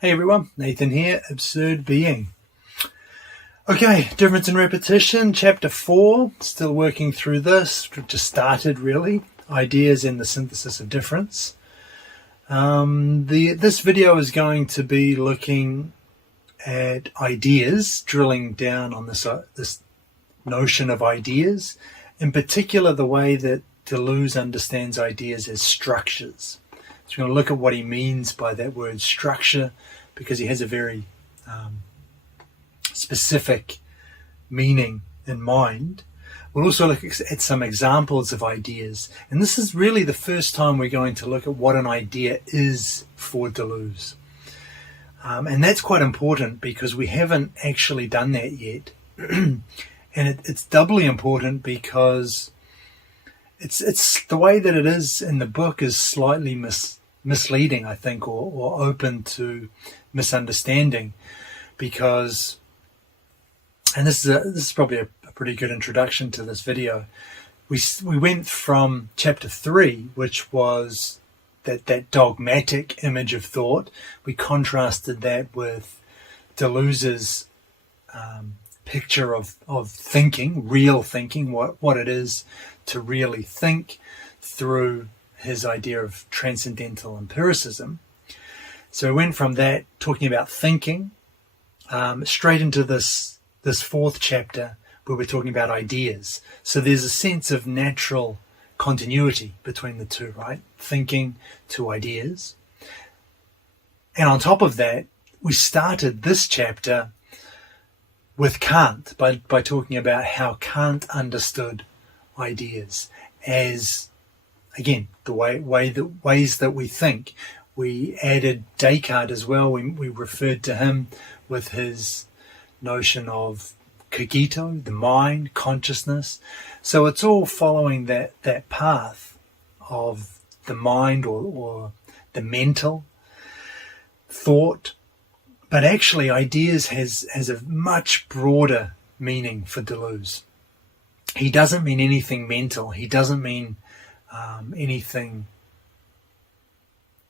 Hey everyone, Nathan here, Absurd Being. Okay, difference and repetition, chapter 4, still working through this, just started really, ideas and the synthesis of difference. This video is going to be looking at ideas, drilling down on this notion of ideas, in particular the way that Deleuze understands ideas as structures. So we're going to look at what he means by that word structure, because he has a very specific meaning in mind. We'll also look at some examples of ideas. And this is really the first time we're going to look at what an idea is for Deleuze. And that's quite important because we haven't actually done that yet. And it's doubly important because it's the way that it is in the book is slightly misleading, I think, or open to misunderstanding, because, and this is probably a pretty good introduction to this video. We went from chapter 3, which was that dogmatic image of thought. We contrasted that with Deleuze's picture of thinking, real thinking, what it is to really think, through his idea of transcendental empiricism. So we went from that, talking about thinking, straight into this fourth chapter where we're talking about ideas. So there's a sense of natural continuity between the two, right? Thinking to ideas. And on top of that, we started this chapter with Kant by talking about how Kant understood ideas as, again, the ways that we think. We added Descartes as well. We referred to him with his notion of cogito, the mind, consciousness. So it's all following that path of the mind or the mental thought. But actually, ideas has a much broader meaning for Deleuze. He doesn't mean anything mental. He doesn't mean anything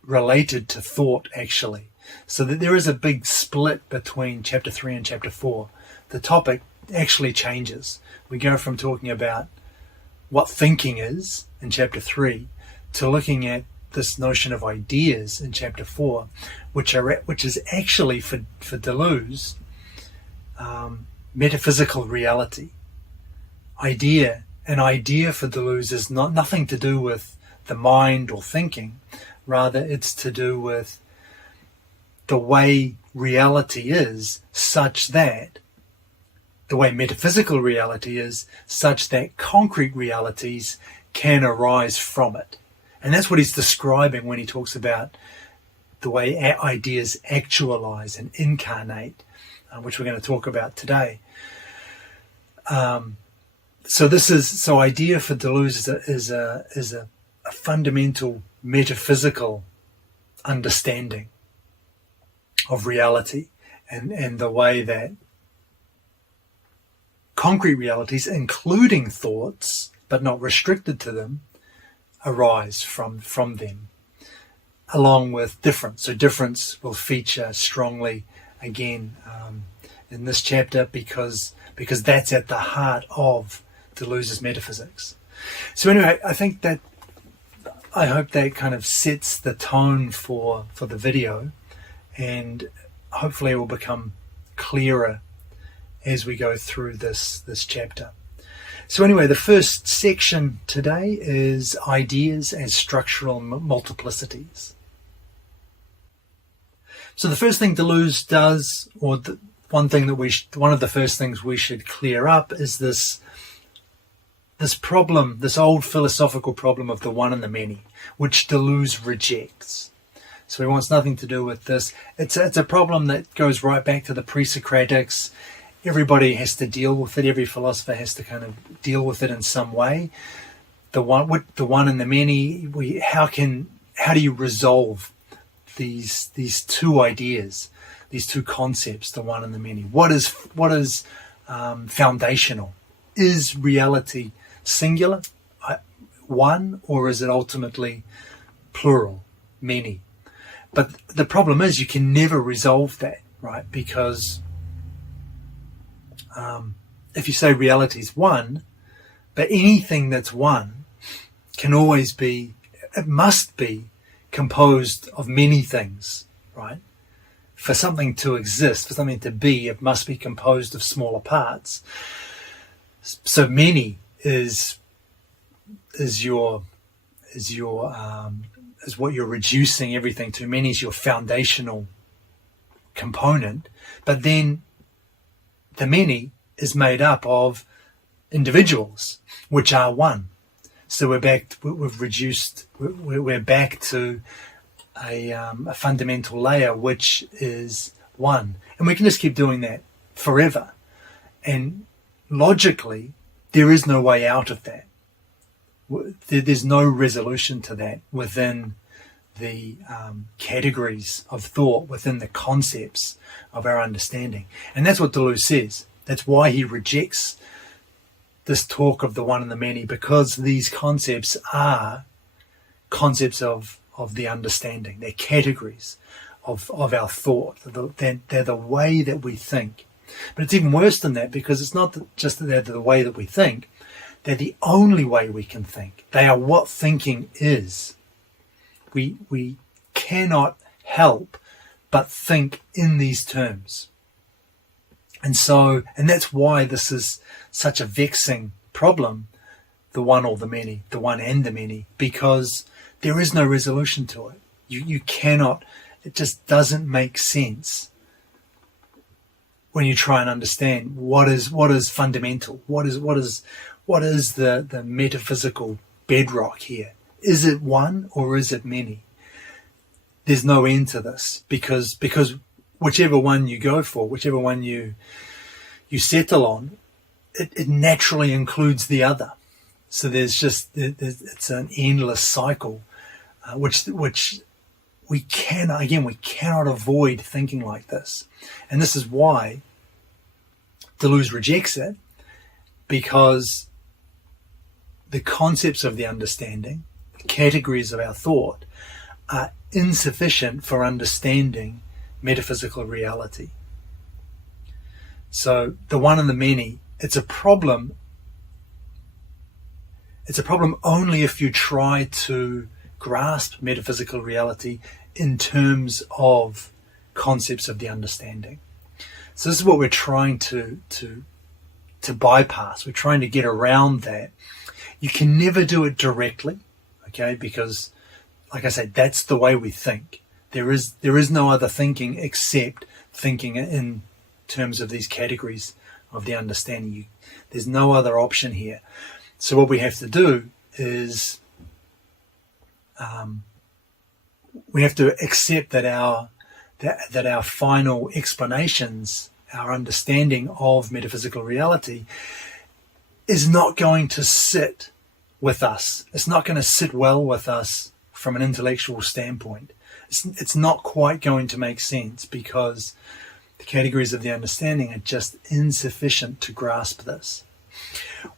related to thought, actually. So that there is a big split between chapter 3 and chapter 4. The topic actually changes. We go from talking about what thinking is in chapter 3 to looking at this notion of ideas in chapter 4, which is actually for Deleuze metaphysical reality. An idea for Deleuze is nothing to do with the mind or thinking. Rather, it's to do with the way reality is, such that the way metaphysical reality is, such that concrete realities can arise from it. And that's what he's describing when he talks about the way ideas actualize and incarnate, which we're going to talk about today. So idea for Deleuze is a fundamental metaphysical understanding of reality, and the way that concrete realities, including thoughts, but not restricted to them, arise from them, along with difference. So difference will feature strongly again in this chapter because that's at the heart of Deleuze's metaphysics. So anyway, I hope that kind of sets the tone for the video, and hopefully it will become clearer as we go through this chapter. So anyway, the first section today is ideas as structural multiplicities. So the first thing Deleuze does, or one of the first things we should clear up, is this problem, this old philosophical problem of the one and the many, which Deleuze rejects. So he wants nothing to do with this. It's a problem that goes right back to the pre-Socratics. Everybody has to deal with it. Every philosopher has to kind of deal with it in some way. The one and the many. How do you resolve these two ideas, these two concepts, the one and the many? What is foundational? Is reality singular, one, or is it ultimately plural, many? But the problem is you can never resolve that, right? Because if you say reality is one, but anything that's one can always be, it must be composed of many things, right? For something to exist, for something to be, it must be composed of smaller parts. So many is what you're reducing everything to. Many is your foundational component, but then the many is made up of individuals, which are one. So we're back to a fundamental layer, which is one. And we can just keep doing that forever. And logically, there is no way out of that. There's no resolution to that within the categories of thought, within the concepts of our understanding. And that's what Deleuze says. That's why he rejects this talk of the one and the many, because these concepts are concepts of the understanding. They're categories of our thought. They're the way that we think. But it's even worse than that, because it's not just that they're the way that we think. They're the only way we can think. They are what thinking is. We cannot help but think in these terms. And that's why this is such a vexing problem, the one or the many, the one and the many, because there is no resolution to it. You cannot, it just doesn't make sense when you try and understand what is fundamental, what is the metaphysical bedrock here. Is it one or is it many? There's no end to this, because whichever one you go for, whichever one you settle on, it naturally includes the other. So it's an endless cycle, which we cannot avoid thinking like this. And this is why Deleuze rejects it, because the concepts of the understanding, the categories of our thought, are insufficient for understanding metaphysical reality. So the one and the many, it's a problem only if you try to grasp metaphysical reality in terms of concepts of the understanding. So this is what we're trying to bypass. We're trying to get around that. You can never do it directly, okay? Because, like I said, that's the way we think. There is no other thinking except thinking in terms of these categories of the understanding. There's no other option here. So what we have to do is we have to accept that our final explanations, our understanding of metaphysical reality, is not going to sit with us. It's not going to sit well with us from an intellectual standpoint. It's not quite going to make sense, because the categories of the understanding are just insufficient to grasp this.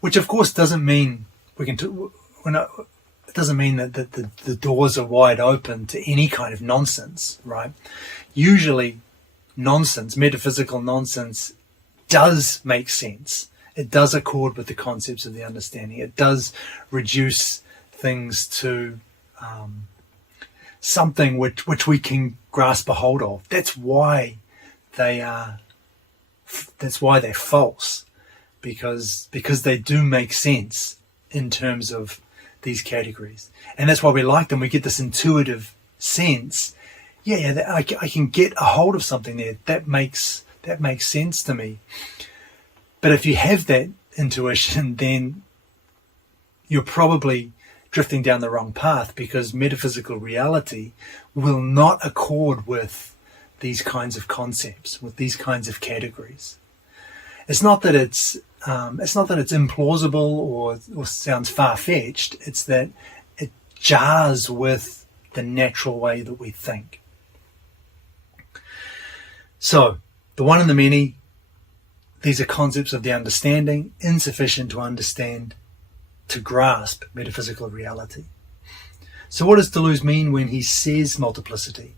Which, of course, doesn't mean it doesn't mean that the doors are wide open to any kind of nonsense, right? Usually, nonsense, metaphysical nonsense, does make sense. It does accord with the concepts of the understanding. It does reduce things to something which we can grasp a hold of. That's why they're false, because they do make sense in terms of these categories, and that's why we like them. We get this intuitive sense. I can get a hold of something there. That makes sense to me. But if you have that intuition, then you're probably drifting down the wrong path, because metaphysical reality will not accord with these kinds of concepts, with these kinds of categories. It's not that it's implausible or sounds far-fetched. It's that it jars with the natural way that we think. So the one and the many, these are concepts of the understanding, insufficient to understand, to grasp metaphysical reality. So what does Deleuze mean when he says multiplicity?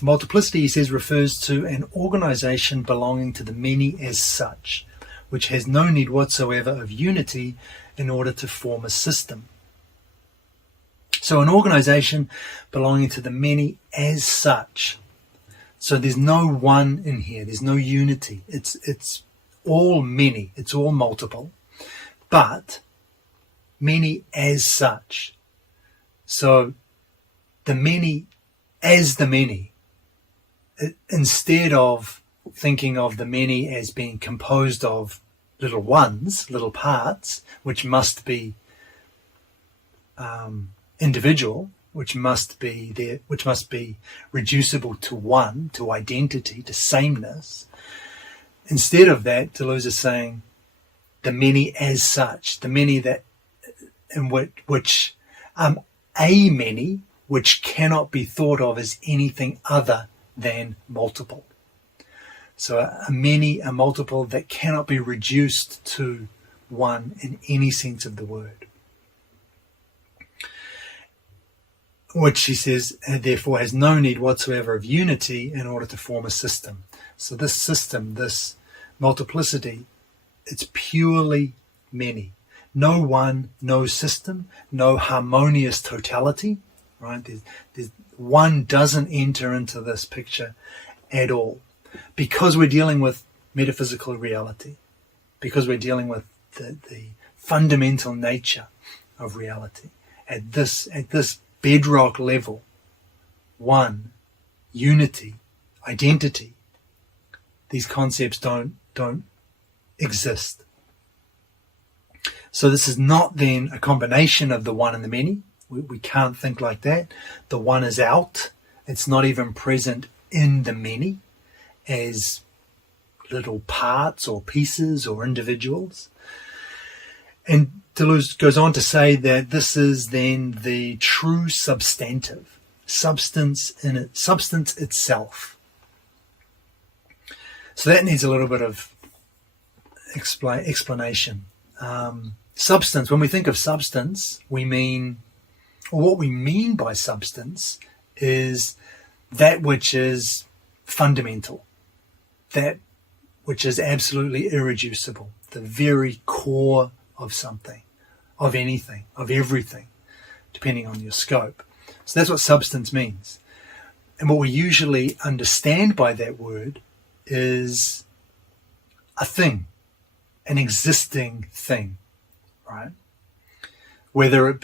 Multiplicity, he says, refers to an organization belonging to the many as such, which has no need whatsoever of unity in order to form a system. So an organization belonging to the many as such. So there's no one in here. There's no unity. It's all many. It's all multiple. But many as such. So the many as the many. Instead of thinking of the many as being composed of little ones, little parts, which must be individual, which must be there, which must be reducible to one, to identity, to sameness. Instead of that, Deleuze is saying the many as such, the many that in which a many which cannot be thought of as anything other than multiple. So a many, a multiple that cannot be reduced to one in any sense of the word. Which, he says, therefore has no need whatsoever of unity in order to form a system. So this system, this multiplicity, it's purely many. No one, no system, no harmonious totality, right? There's one doesn't enter into this picture at all. Because we're dealing with metaphysical reality, because we're dealing with the fundamental nature of reality. At this bedrock level, one, unity, identity, these concepts don't exist. So this is not then a combination of the one and the many. We can't think like that. The one is out. It's not even present in the many as little parts or pieces or individuals. And Deleuze goes on to say that this is then the true substantive, substance itself. So that needs a little bit of explanation. Substance, when we think of substance, we mean, or what we mean by substance is that which is fundamental, that which is absolutely irreducible, the very core of something, of anything, of everything, depending on your scope. So that's what substance means. And what we usually understand by that word is a thing, an existing thing, right? Whether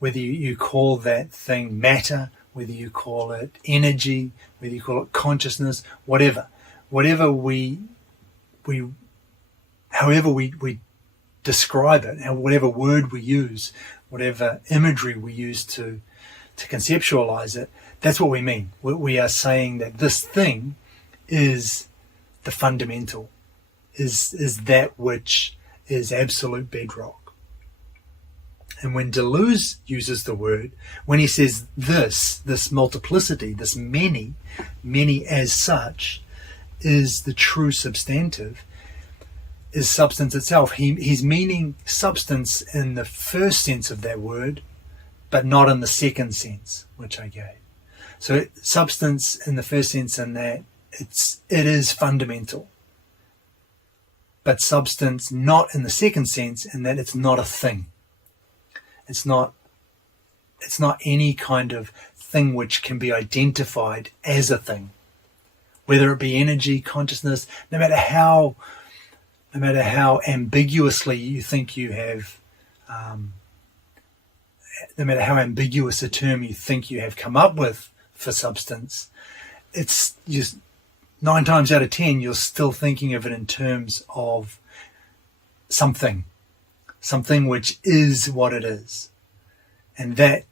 you call that thing matter, whether you call it energy, whether you call it consciousness, however we describe it, and whatever word we use, whatever imagery we use to conceptualize it, that's what we mean. We are saying that this thing is the fundamental, is that which is absolute bedrock. And when Deleuze uses the word, when he says this multiplicity, this many as such, is the true substantive, is substance itself. He's meaning substance in the first sense of that word, but not in the second sense, which I gave. So substance in the first sense in that it is fundamental, but substance not in the second sense in that it's not a thing. It's not any kind of thing which can be identified as a thing, whether it be energy, consciousness, no matter how ambiguously you think you have, no matter how ambiguous a term you think you have come up with for substance, it's just 9 times out of 10 you're still thinking of it in terms of something which is what it is. And that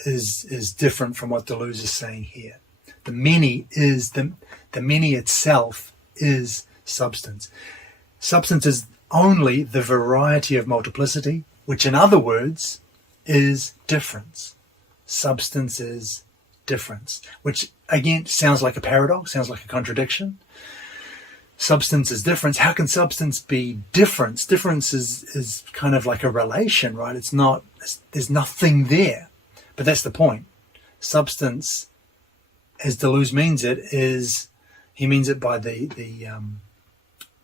is different from what Deleuze is saying here. The many is the many itself is substance. Substance is only the variety of multiplicity, which in other words is difference. Substance is difference, which again sounds like a paradox, sounds like a contradiction. Substance is difference. How can substance be difference? Difference is kind of like a relation, right? It's not, there's nothing there. But that's the point. Substance as Deleuze means it, is he means it by the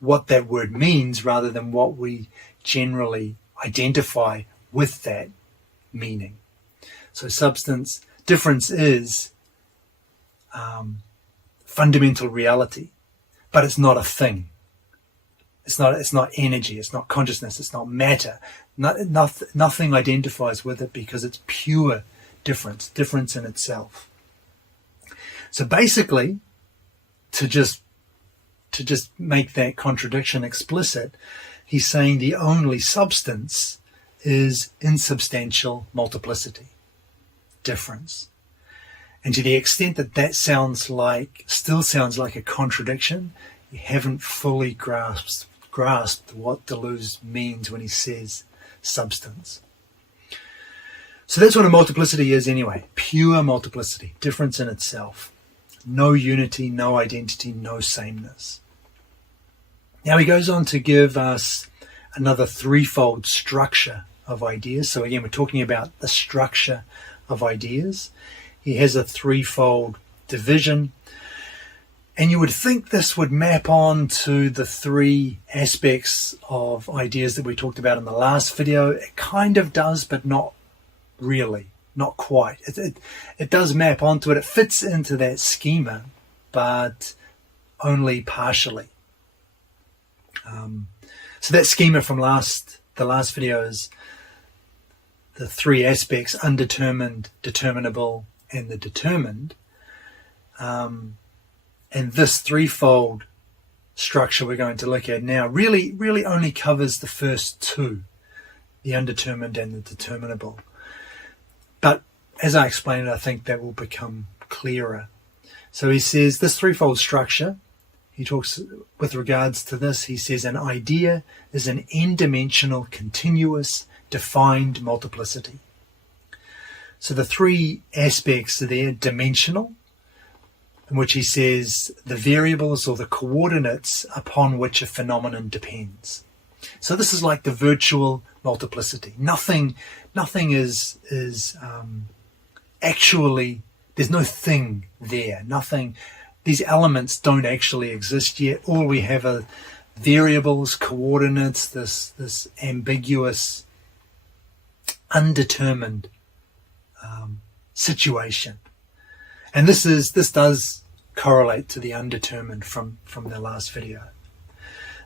what that word means rather than what we generally identify with that meaning. So substance difference is fundamental reality, but it's not a thing. It's not energy. It's not consciousness. It's not matter. Nothing identifies with it because it's pure difference in itself. So basically, to just make that contradiction explicit, he's saying the only substance is insubstantial multiplicity, difference. And to the extent that that still sounds like a contradiction, you haven't fully grasped what Deleuze means when he says substance. So that's what a multiplicity is anyway. Pure multiplicity, difference in itself. No unity, no identity, no sameness. Now he goes on to give us another threefold structure of ideas. So again, we're talking about the structure of ideas. He has a threefold division. And you would think this would map on to the three aspects of ideas that we talked about in the last video. It kind of does, but not really, not quite. It does map onto it. It fits into that schema, but only partially. So that schema from the last video is the three aspects: undetermined, determinable, and the determined. And this threefold structure we're going to look at now really only covers the first two, the undetermined and the determinable. But as I explained it, I think that will become clearer. So he says this threefold structure, he talks with regards to this, he says an idea is an n-dimensional, continuous, defined multiplicity. So the three aspects are there: dimensional, in which he says the variables or the coordinates upon which a phenomenon depends. So this is like the virtual multiplicity. Nothing is actually, there's no thing there. Nothing, these elements don't actually exist yet. All we have are variables, coordinates, this ambiguous, undetermined situation. And this does correlate to the undetermined from the last video.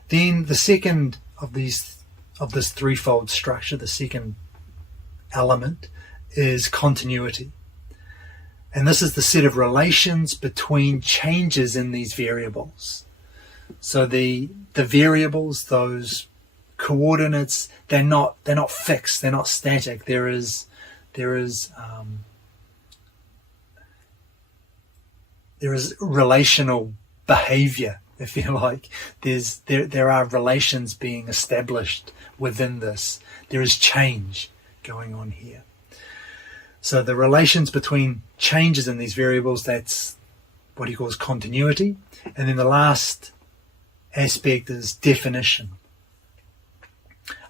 Then the second of this threefold structure, the second element, is continuity. And this is the set of relations between changes in these variables. So the variables, those coordinates, they're not fixed, they're not static. There is relational behavior, if you like. There are relations being established within this. There is change going on here. So the relations between changes in these variables, that's what he calls continuity. And then the last aspect is definition,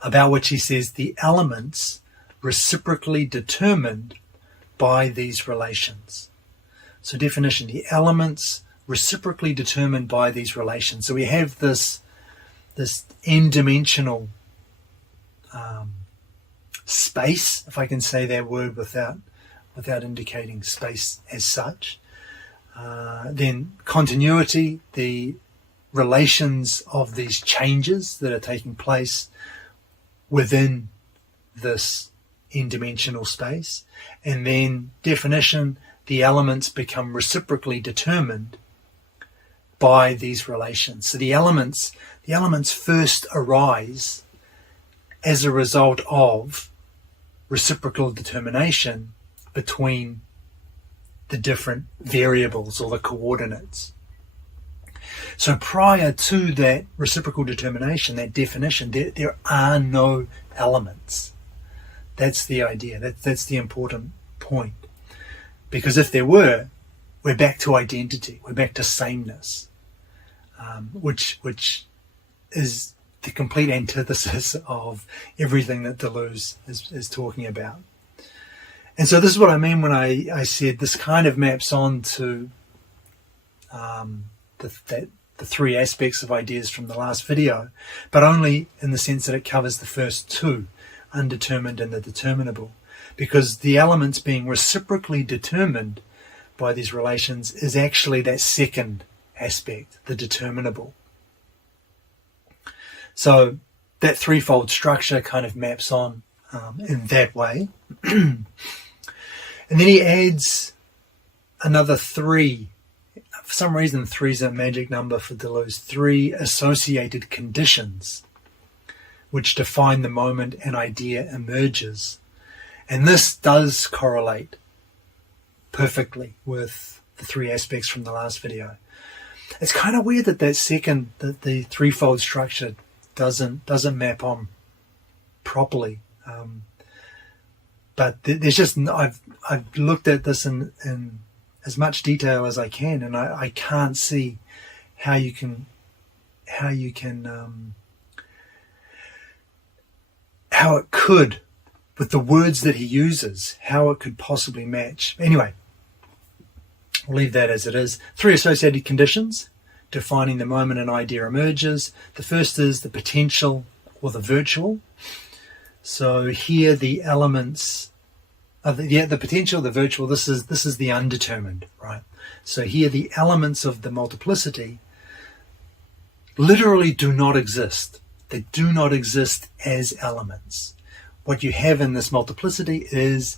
about which he says the elements reciprocally determined by these relations. So definition, the elements reciprocally determined by these relations. So we have this n-dimensional space, if I can say that word without indicating space as such. Then continuity, the relations of these changes that are taking place within this n-dimensional space. And then definition, the elements become reciprocally determined by these relations. So the elements first arise as a result of reciprocal determination between the different variables or the coordinates. So prior to that reciprocal determination, that definition, there are no elements. That's the idea. That's the important point. Because if there were, we're back to identity. We're back to sameness, which is the complete antithesis of everything that Deleuze is talking about. And so this is what I mean when I said this kind of maps on to the three aspects of ideas from the last video, but only in the sense that it covers the first two, undetermined and the determinable, because the elements being reciprocally determined by these relations is actually that second aspect, the determinable. So that threefold structure kind of maps on in that way. And then he adds another three. For some reason, 3 is a magic number for Deleuze. 3 associated conditions which define the moment an idea emerges. And this does correlate perfectly with the 3 aspects from the last video. It's kind of weird that the threefold structure doesn't map on properly. But there's just, I've looked at this in as much detail as I can, and I can't see how it could, with the words that he uses, how it could possibly match. Anyway, we'll leave that as it is. 3 associated conditions defining the moment an idea emerges. The first is the potential or the virtual. So here the elements the potential, the virtual, this is the undetermined, right? So here the elements of the multiplicity literally do not exist. They do not exist as elements. What you have in this multiplicity is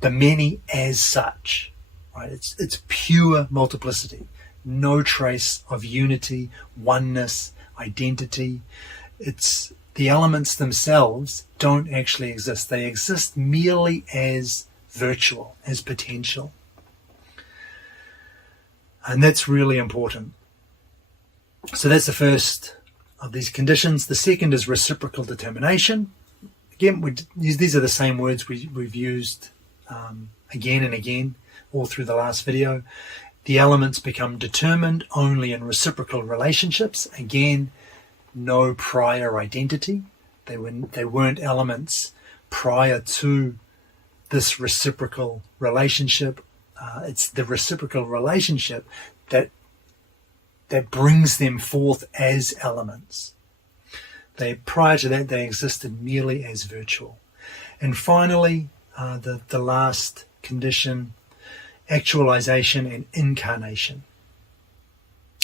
the many as such, right? It's pure multiplicity. No trace of unity, oneness, identity. It's the elements themselves don't actually exist. They exist merely as virtual, as potential. And that's really important. So that's the first of these conditions. The second is reciprocal determination. Again, these are the same words we've used again and again all through the last video. The elements become determined only in reciprocal relationships. Again, no prior identity. They weren't elements prior to this reciprocal relationship. It's the reciprocal relationship that brings them forth as elements. Prior to that, they existed merely as virtual. And finally, the last condition, actualization and incarnation.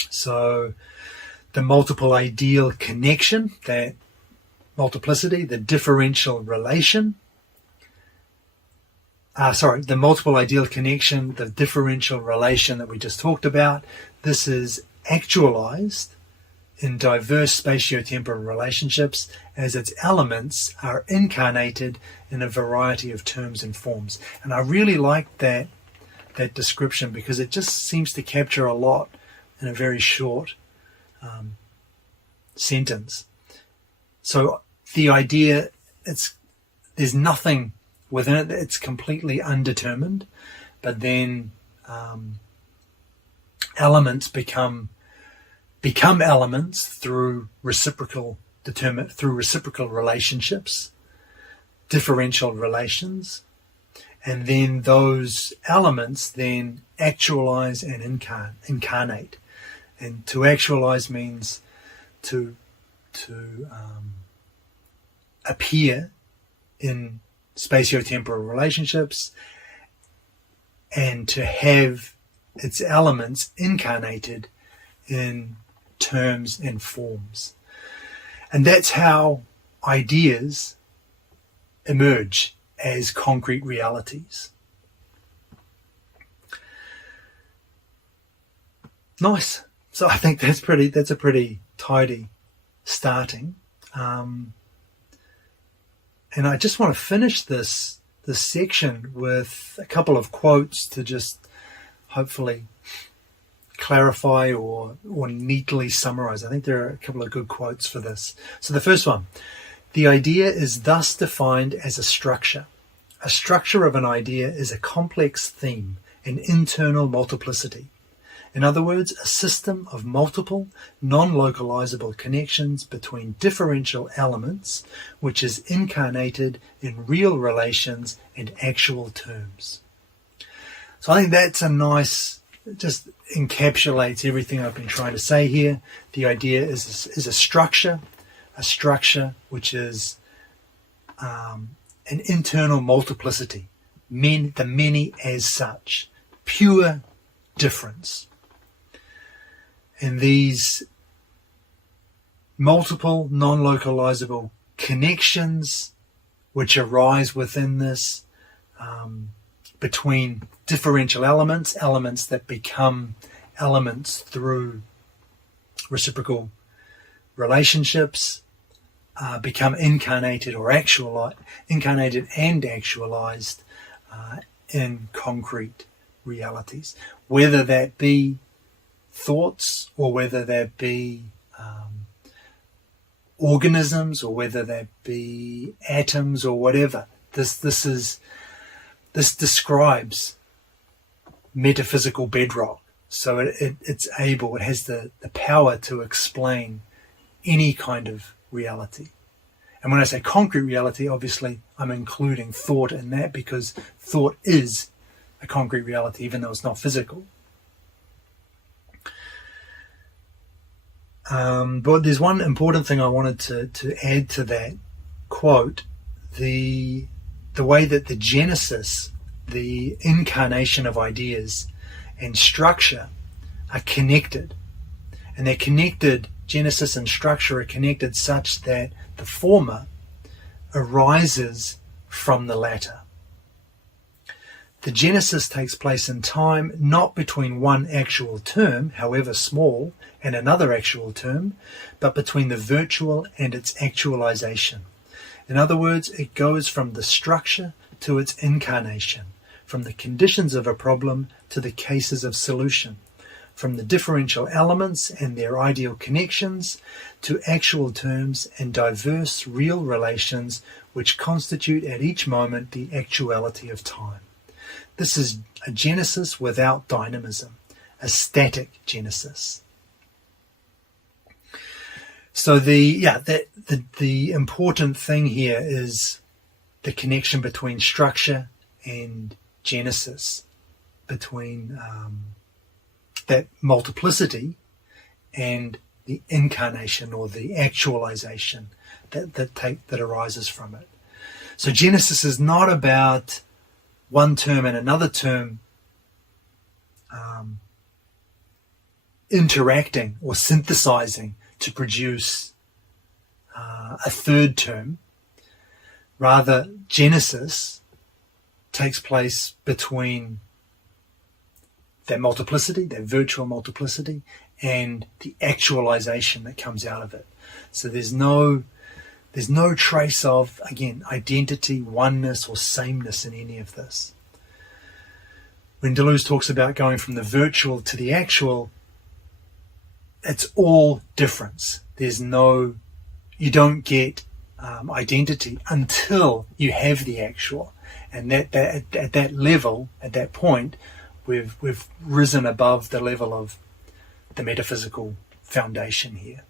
So the multiple ideal connection, that multiplicity, the differential relation, the multiple ideal connection, the differential relation that we just talked about, this is actualized in diverse spatiotemporal relationships as its elements are incarnated in a variety of terms and forms. And I really like that description, because it just seems to capture a lot in a very short sentence. So the idea, there's nothing within it, it's completely undetermined, but then elements become elements through reciprocal relationships, differential relations, and then those elements then actualize and incarnate. And to actualize means to appear in spatiotemporal relationships, and to have its elements incarnated in terms and forms. And that's how ideas emerge as concrete realities. Nice. So I think that's a pretty tidy starting. And I just want to finish this section with a couple of quotes to just hopefully clarify or neatly summarize. I think there are a couple of good quotes for this. So the first one: the idea is thus defined as a structure. A structure of an idea is a complex theme, an internal multiplicity. In other words, a system of multiple, non-localizable connections between differential elements, which is incarnated in real relations and actual terms. So I think that's a nice, just encapsulates everything I've been trying to say here. The idea is a structure which is an internal multiplicity, the many as such, pure difference. And these multiple non-localizable connections which arise within this between differential elements that become elements through reciprocal relationships, become incarnated and actualized in concrete realities, whether that be thoughts or whether that be organisms or whether that be atoms or whatever. This describes metaphysical bedrock. So it has the power to explain any kind of reality. And when I say concrete reality, obviously I'm including thought in that, because thought is a concrete reality, even though it's not physical. But there's one important thing I wanted to add to that quote. The way that the genesis, the incarnation of ideas and structure are connected. And they're connected, genesis and structure are connected such that the former arises from the latter. The genesis takes place in time, not between one actual term, however small, and another actual term, but between the virtual and its actualization. In other words, it goes from the structure to its incarnation, from the conditions of a problem to the cases of solution, from the differential elements and their ideal connections to actual terms and diverse real relations which constitute at each moment the actuality of time. This is a genesis without dynamism, a static genesis. So the important thing here is the connection between structure and genesis, between that multiplicity and the incarnation or the actualization that arises from it. So genesis is not about one term and another term interacting or synthesizing to produce a third term. Rather, genesis takes place between that multiplicity, that virtual multiplicity, and the actualization that comes out of it. So there's no trace of, again, identity, oneness, or sameness in any of this. When Deleuze talks about going from the virtual to the actual, it's all difference. You don't get identity until you have the actual. And at that level, at that point, we've risen above the level of the metaphysical foundation here.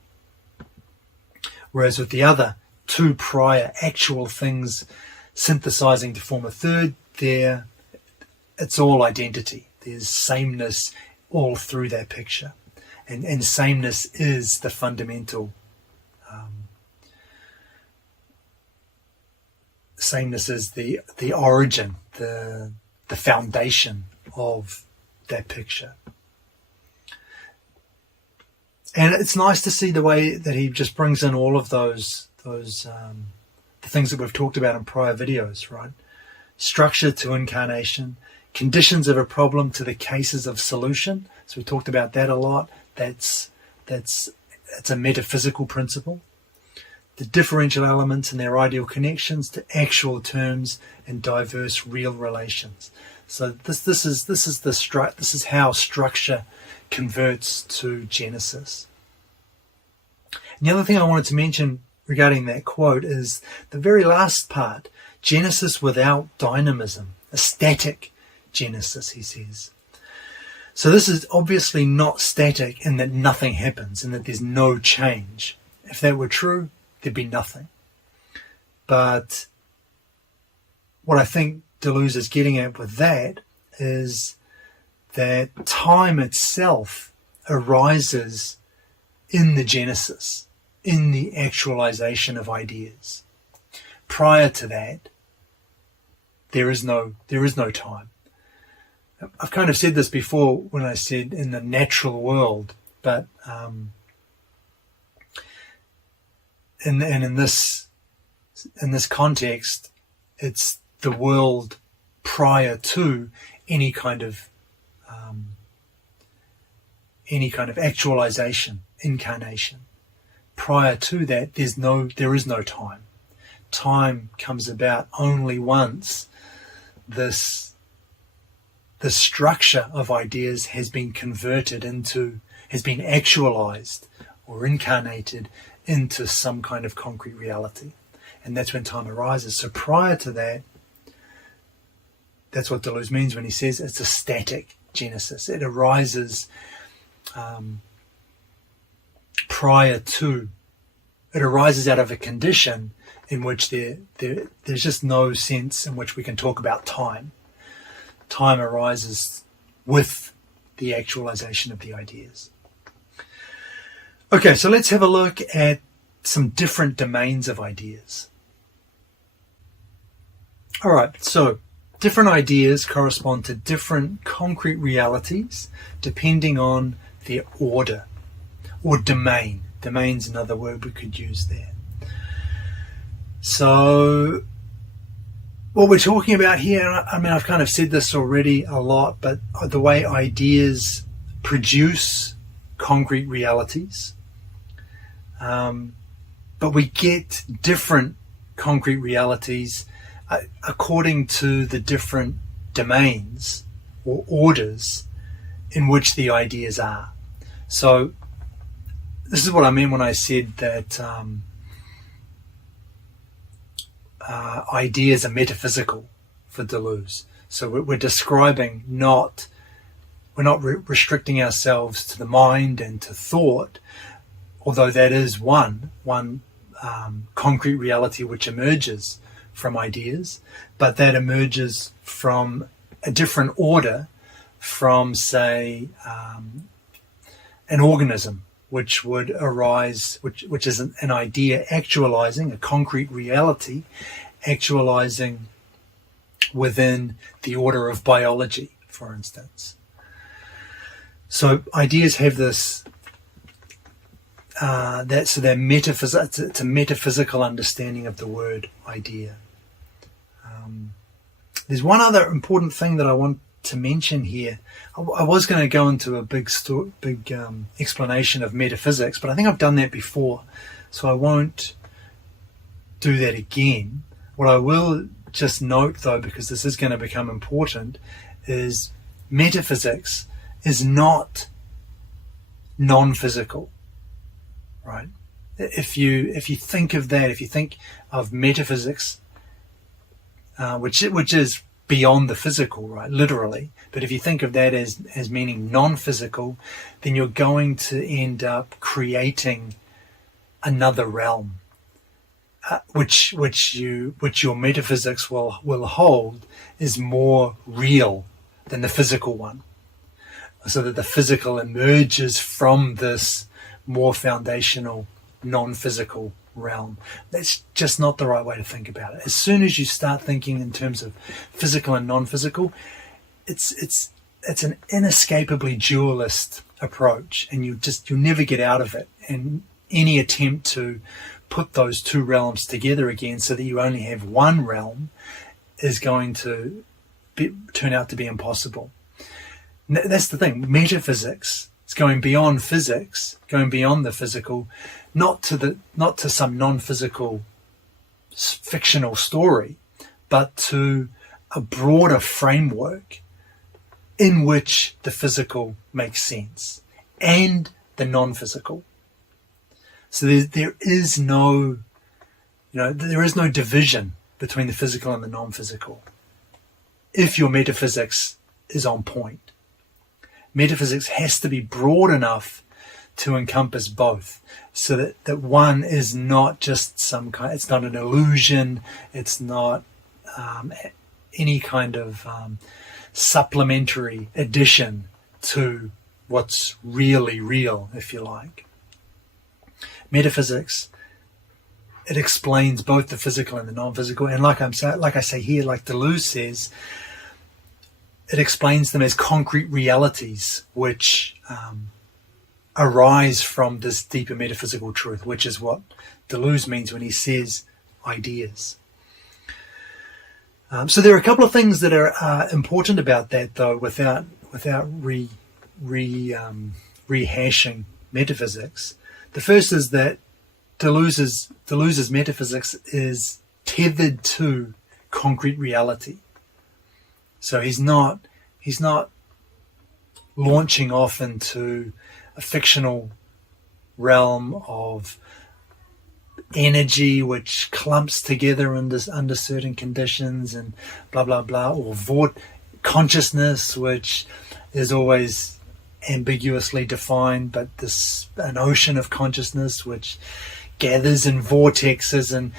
Whereas with the other two prior actual things synthesizing to form a third, it's all identity. There's sameness all through that picture. And sameness is the fundamental. Sameness is the origin, the foundation of that picture. And it's nice to see the way that he just brings in all of those the things that we've talked about in prior videos, right? Structure to incarnation, conditions of a problem to the cases of solution. So we talked about that a lot. That's a metaphysical principle. The differential elements and their ideal connections to actual terms and diverse real relations. So this is how structure converts to genesis. And the other thing I wanted to mention regarding that quote is the very last part, genesis without dynamism, a static genesis, he says. So this is obviously not static in that nothing happens and that there's no change. If that were true, there'd be nothing. But what I think Deleuze is getting at with that is that time itself arises in the genesis, in the actualization of ideas. Prior to that, there is no time. I've kind of said this before when I said in the natural world, but in this context, it's the world prior to any kind of actualization, incarnation. Prior to that, there is no time. Time comes about only once the structure of ideas has been actualized or incarnated into some kind of concrete reality. And that's when time arises. So prior to that, that's what Deleuze means when he says it's a static genesis. It arises it arises out of a condition in which there's just no sense in which we can talk about time. Time arises with the actualization of the ideas. Okay, so let's have a look at some different domains of ideas. All right, so different ideas correspond to different concrete realities depending on their order or domain. Domain's another word we could use there. So what we're talking about here, I mean, I've kind of said this already a lot, but the way ideas produce concrete realities, but we get different concrete realities according to the different domains or orders in which the ideas are. So this is what I mean when I said that ideas are metaphysical for Deleuze. So we're describing we're not restricting ourselves to the mind and to thought, although that is one concrete reality which emerges from ideas, but that emerges from a different order from, say, an organism, which would arise, which is an idea actualizing, a concrete reality actualizing within the order of biology, for instance. So ideas have this, it's a metaphysical understanding of the word idea. There's one other important thing that I want to mention here. I was going to go into a big explanation of metaphysics, but I think I've done that before, so I won't do that again. What I will just note, though, because this is going to become important, is metaphysics is not non-physical, right? If you think of that, if you think of metaphysics, which is beyond the physical, right, literally, but if you think of that as meaning non-physical, then you're going to end up creating another realm, which your metaphysics will hold is more real than the physical one, so that the physical emerges from this more foundational non-physical realm. That's just not the right way to think about it. As soon as you start thinking in terms of physical and non-physical, it's an inescapably dualist approach, and you'll never get out of it. And any attempt to put those two realms together again so that you only have one realm is going to turn out to be impossible. That's the thing. Metaphysics is going beyond physics, going beyond the physical, not to some non-physical fictional story, but to a broader framework in which the physical makes sense and the non-physical. So there is no division between the physical and the non-physical if your metaphysics is on point. Metaphysics has to be broad enough to encompass both, so that one is not just some kind, it's not an illusion, it's not any kind of supplementary addition to what's really real, if you like. Metaphysics, it explains both the physical and the non-physical, and like I say here, like Deleuze says, it explains them as concrete realities which arise from this deeper metaphysical truth, which is what Deleuze means when he says ideas. So there are a couple of things that are important about that, though, without rehashing metaphysics. The first is that Deleuze's metaphysics is tethered to concrete reality. So he's not launching off into a fictional realm of energy which clumps together under certain conditions and blah blah blah, or consciousness, which is always ambiguously defined, but an ocean of consciousness which gathers in vortexes, and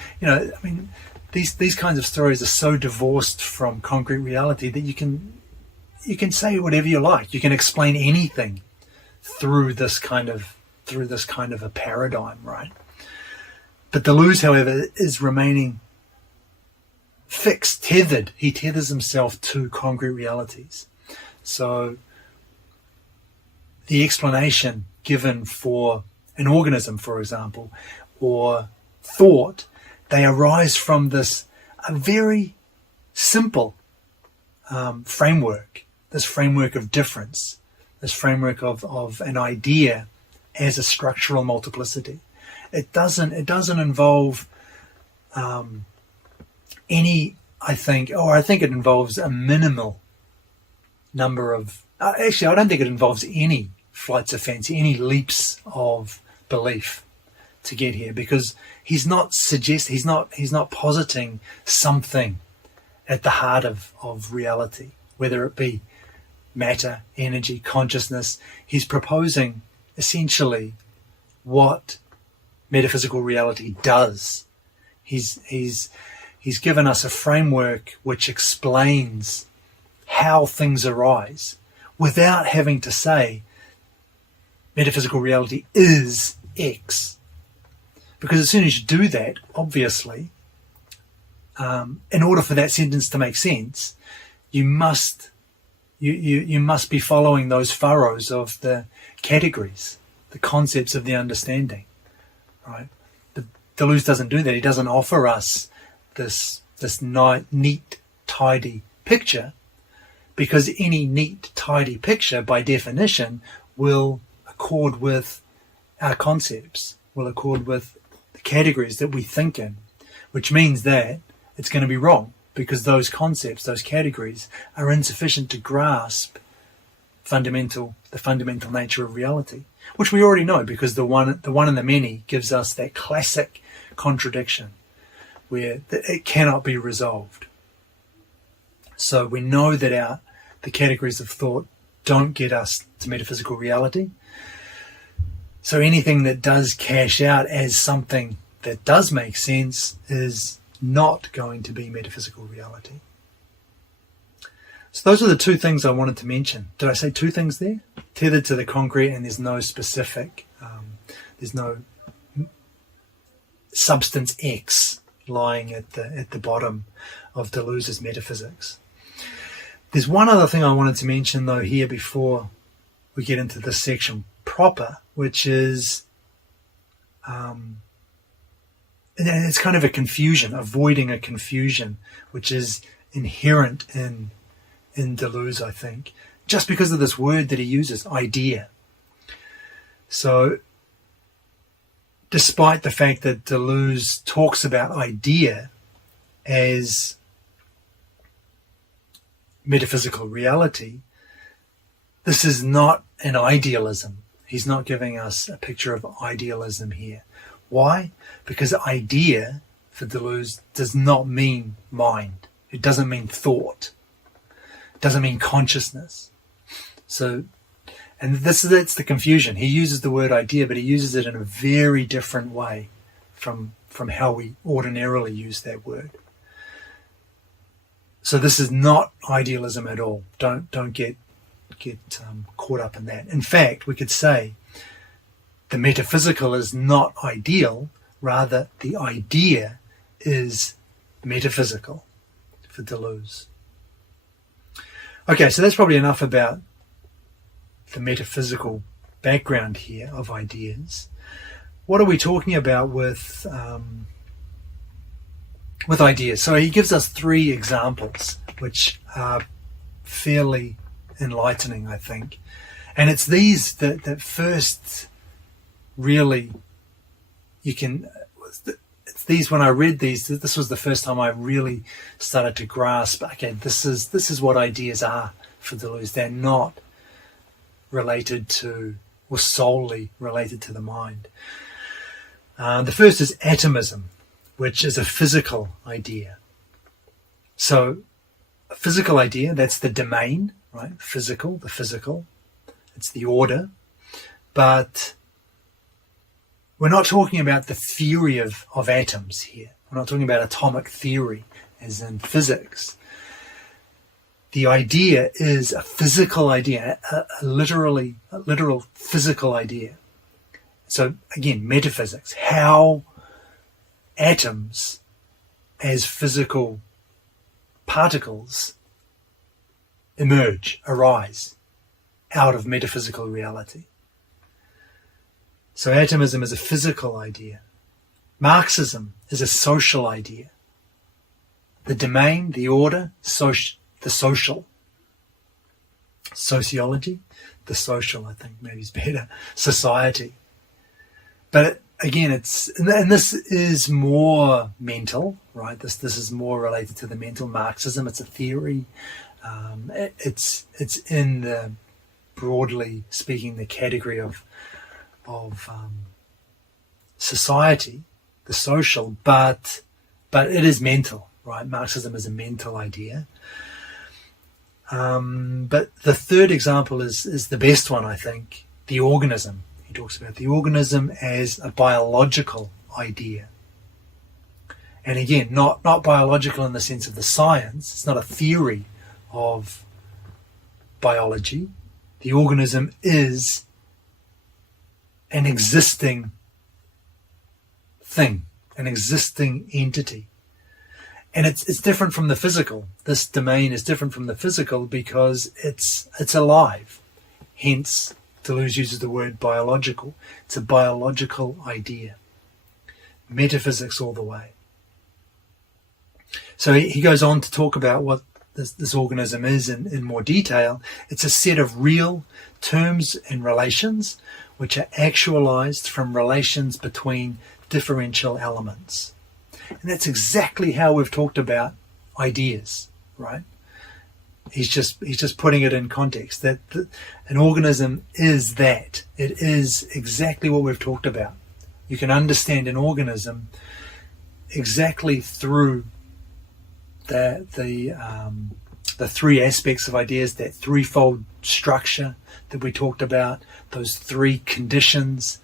these kinds of stories are so divorced from concrete reality that you can say whatever you like. You can explain anything through this kind of a paradigm, right? But Deleuze, however, is remaining fixed, tethered. He tethers himself to concrete realities. So the explanation given for an organism, for example, or thought, they arise from a very simple framework, this framework of difference, this framework of an idea as a structural multiplicity. It doesn't involve any, I think it involves a minimal number of, actually I don't think it involves any flights of fancy, any leaps of belief to get here, because he's not positing something at the heart of reality, whether it be matter, energy, consciousness. He's proposing essentially what metaphysical reality does. He's given us a framework which explains how things arise without having to say metaphysical reality is X. Because as soon as you do that, obviously, in order for that sentence to make sense, you must be following those furrows of the categories, the concepts of the understanding, right? But Deleuze doesn't do that. He doesn't offer us this neat, tidy picture, because any neat, tidy picture, by definition, will accord with our concepts, will accord with the categories that we think in, which means that it's going to be wrong, because those concepts, those categories, are insufficient to grasp the fundamental nature of reality, which we already know, because the one and the many gives us that classic contradiction where it cannot be resolved. So we know that the categories of thought don't get us to metaphysical reality. So anything that does cash out as something that does make sense is not going to be metaphysical reality. So those are the two things I wanted to mention. Did I say two things there? Tethered to the concrete, and there's no specific, there's no substance X lying at the bottom of Deleuze's metaphysics. There's one other thing I wanted to mention, though, here before we get into this section proper, which is, and it's kind of a confusion, avoiding a confusion, which is inherent in Deleuze, I think, just because of this word that he uses, idea. So, despite the fact that Deleuze talks about idea as metaphysical reality, this is not an idealism. He's not giving us a picture of idealism here. Why? Because idea for Deleuze does not mean mind. It doesn't mean thought. It doesn't mean consciousness. So, and that's the confusion. He uses the word idea, but he uses it in a very different way from how we ordinarily use that word. So this is not idealism at all. Don't get caught up in that. In fact, we could say the metaphysical is not ideal, rather the idea is metaphysical for Deleuze. Okay, so that's probably enough about the metaphysical background here of ideas. What are we talking about with ideas? So he gives us 3 examples, which are fairly enlightening, I think. And it's these that first really it's these, when I read these, this was the first time I really started to grasp, okay, this is what ideas are for Deleuze. They're not related to, or solely related to the mind. The first is atomism, which is a physical idea. So a physical idea, that's the domain, right? The physical. It's the order. But we're not talking about the theory of atoms here. We're not talking about atomic theory as in physics. The idea is a physical idea, a literal physical idea. So again, metaphysics, how atoms as physical particles arise out of metaphysical reality. So atomism is a physical idea. Marxism is a social idea. The domain, the order, the social. Sociology, the social, I think maybe is better. Society. But again, and this is more mental, right? This is more related to the mental. Marxism, it's a theory. It's in the, broadly speaking, the category of society, the social, but it is mental, right? Marxism is a mental idea. But the third example is the best one, I think, the organism. He talks about the organism as a biological idea. And again, not biological in the sense of the science. It's not a theory of biology. The organism is an existing thing, an existing entity. And it's different from the physical. This domain is different from the physical because it's alive. Hence, Deleuze uses the word biological. It's a biological idea. Metaphysics all the way. So he goes on to talk about what this organism is in more detail. It's a set of real terms and relations which are actualized from relations between differential elements. And that's exactly how we've talked about ideas, right? He's just putting it in context that an organism is that. It is exactly what we've talked about. You can understand an organism exactly through the 3 aspects of ideas, that threefold structure that we talked about, those 3 conditions.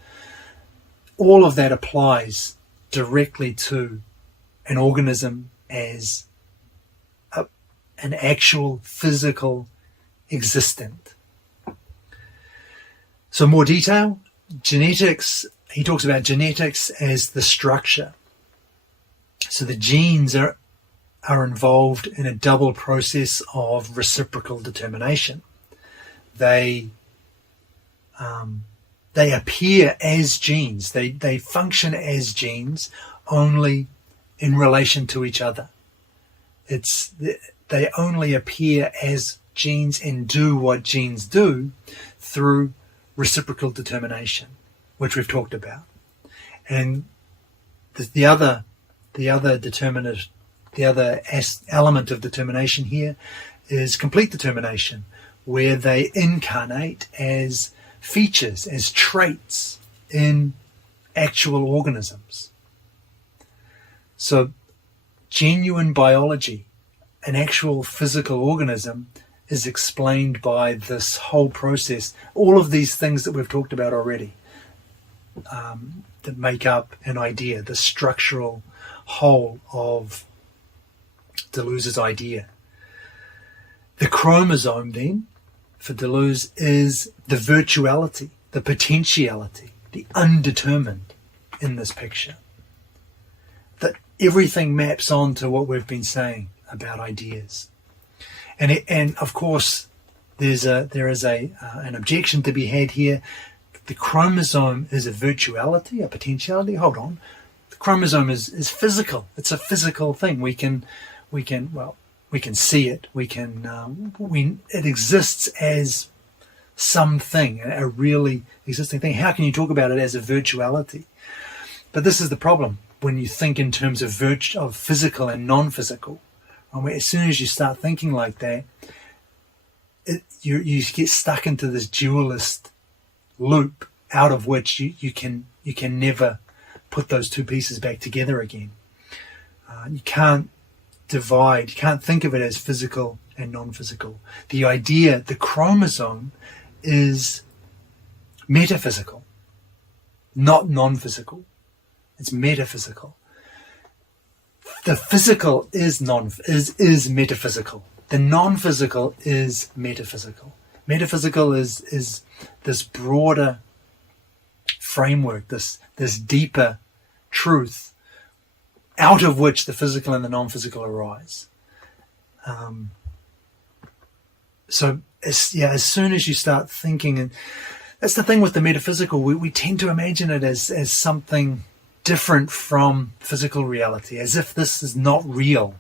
All of that applies directly to an organism as an actual physical existent. So more detail, genetics, he talks about genetics as the structure. So the genes are involved in a double process of reciprocal determination. They appear as genes. They function as genes only in relation to each other. They only appear as genes and do what genes do through reciprocal determination, which we've talked about. And the other element of determination here is complete determination, where they incarnate as features, as traits in actual organisms. So genuine biology, an actual physical organism, is explained by this whole process. All of these things that we've talked about already that make up an idea, the structural whole of Deleuze's idea. The chromosome then, for Deleuze, is the virtuality, the potentiality, the undetermined in this picture. That everything maps on to what we've been saying about ideas. And of course, there is an objection to be had here. The chromosome is a virtuality, a potentiality. Hold on. The chromosome is physical. It's a physical thing. We can see it. It exists as something, a really existing thing. How can you talk about it as a virtuality? But this is the problem when you think in terms of physical and non-physical. As soon as you start thinking like that, you get stuck into this dualist loop out of which you can never put those two pieces back together again. You can't divide. You can't think of it as physical and non-physical. The idea, the chromosome, is metaphysical, not non-physical. It's metaphysical. The physical is metaphysical. The non-physical is metaphysical. Metaphysical is this broader framework, this deeper truth, out of which the physical and the non-physical arise. So as soon as you start thinking, and that's the thing with the metaphysical, we tend to imagine it as something different from physical reality, as if this is not real.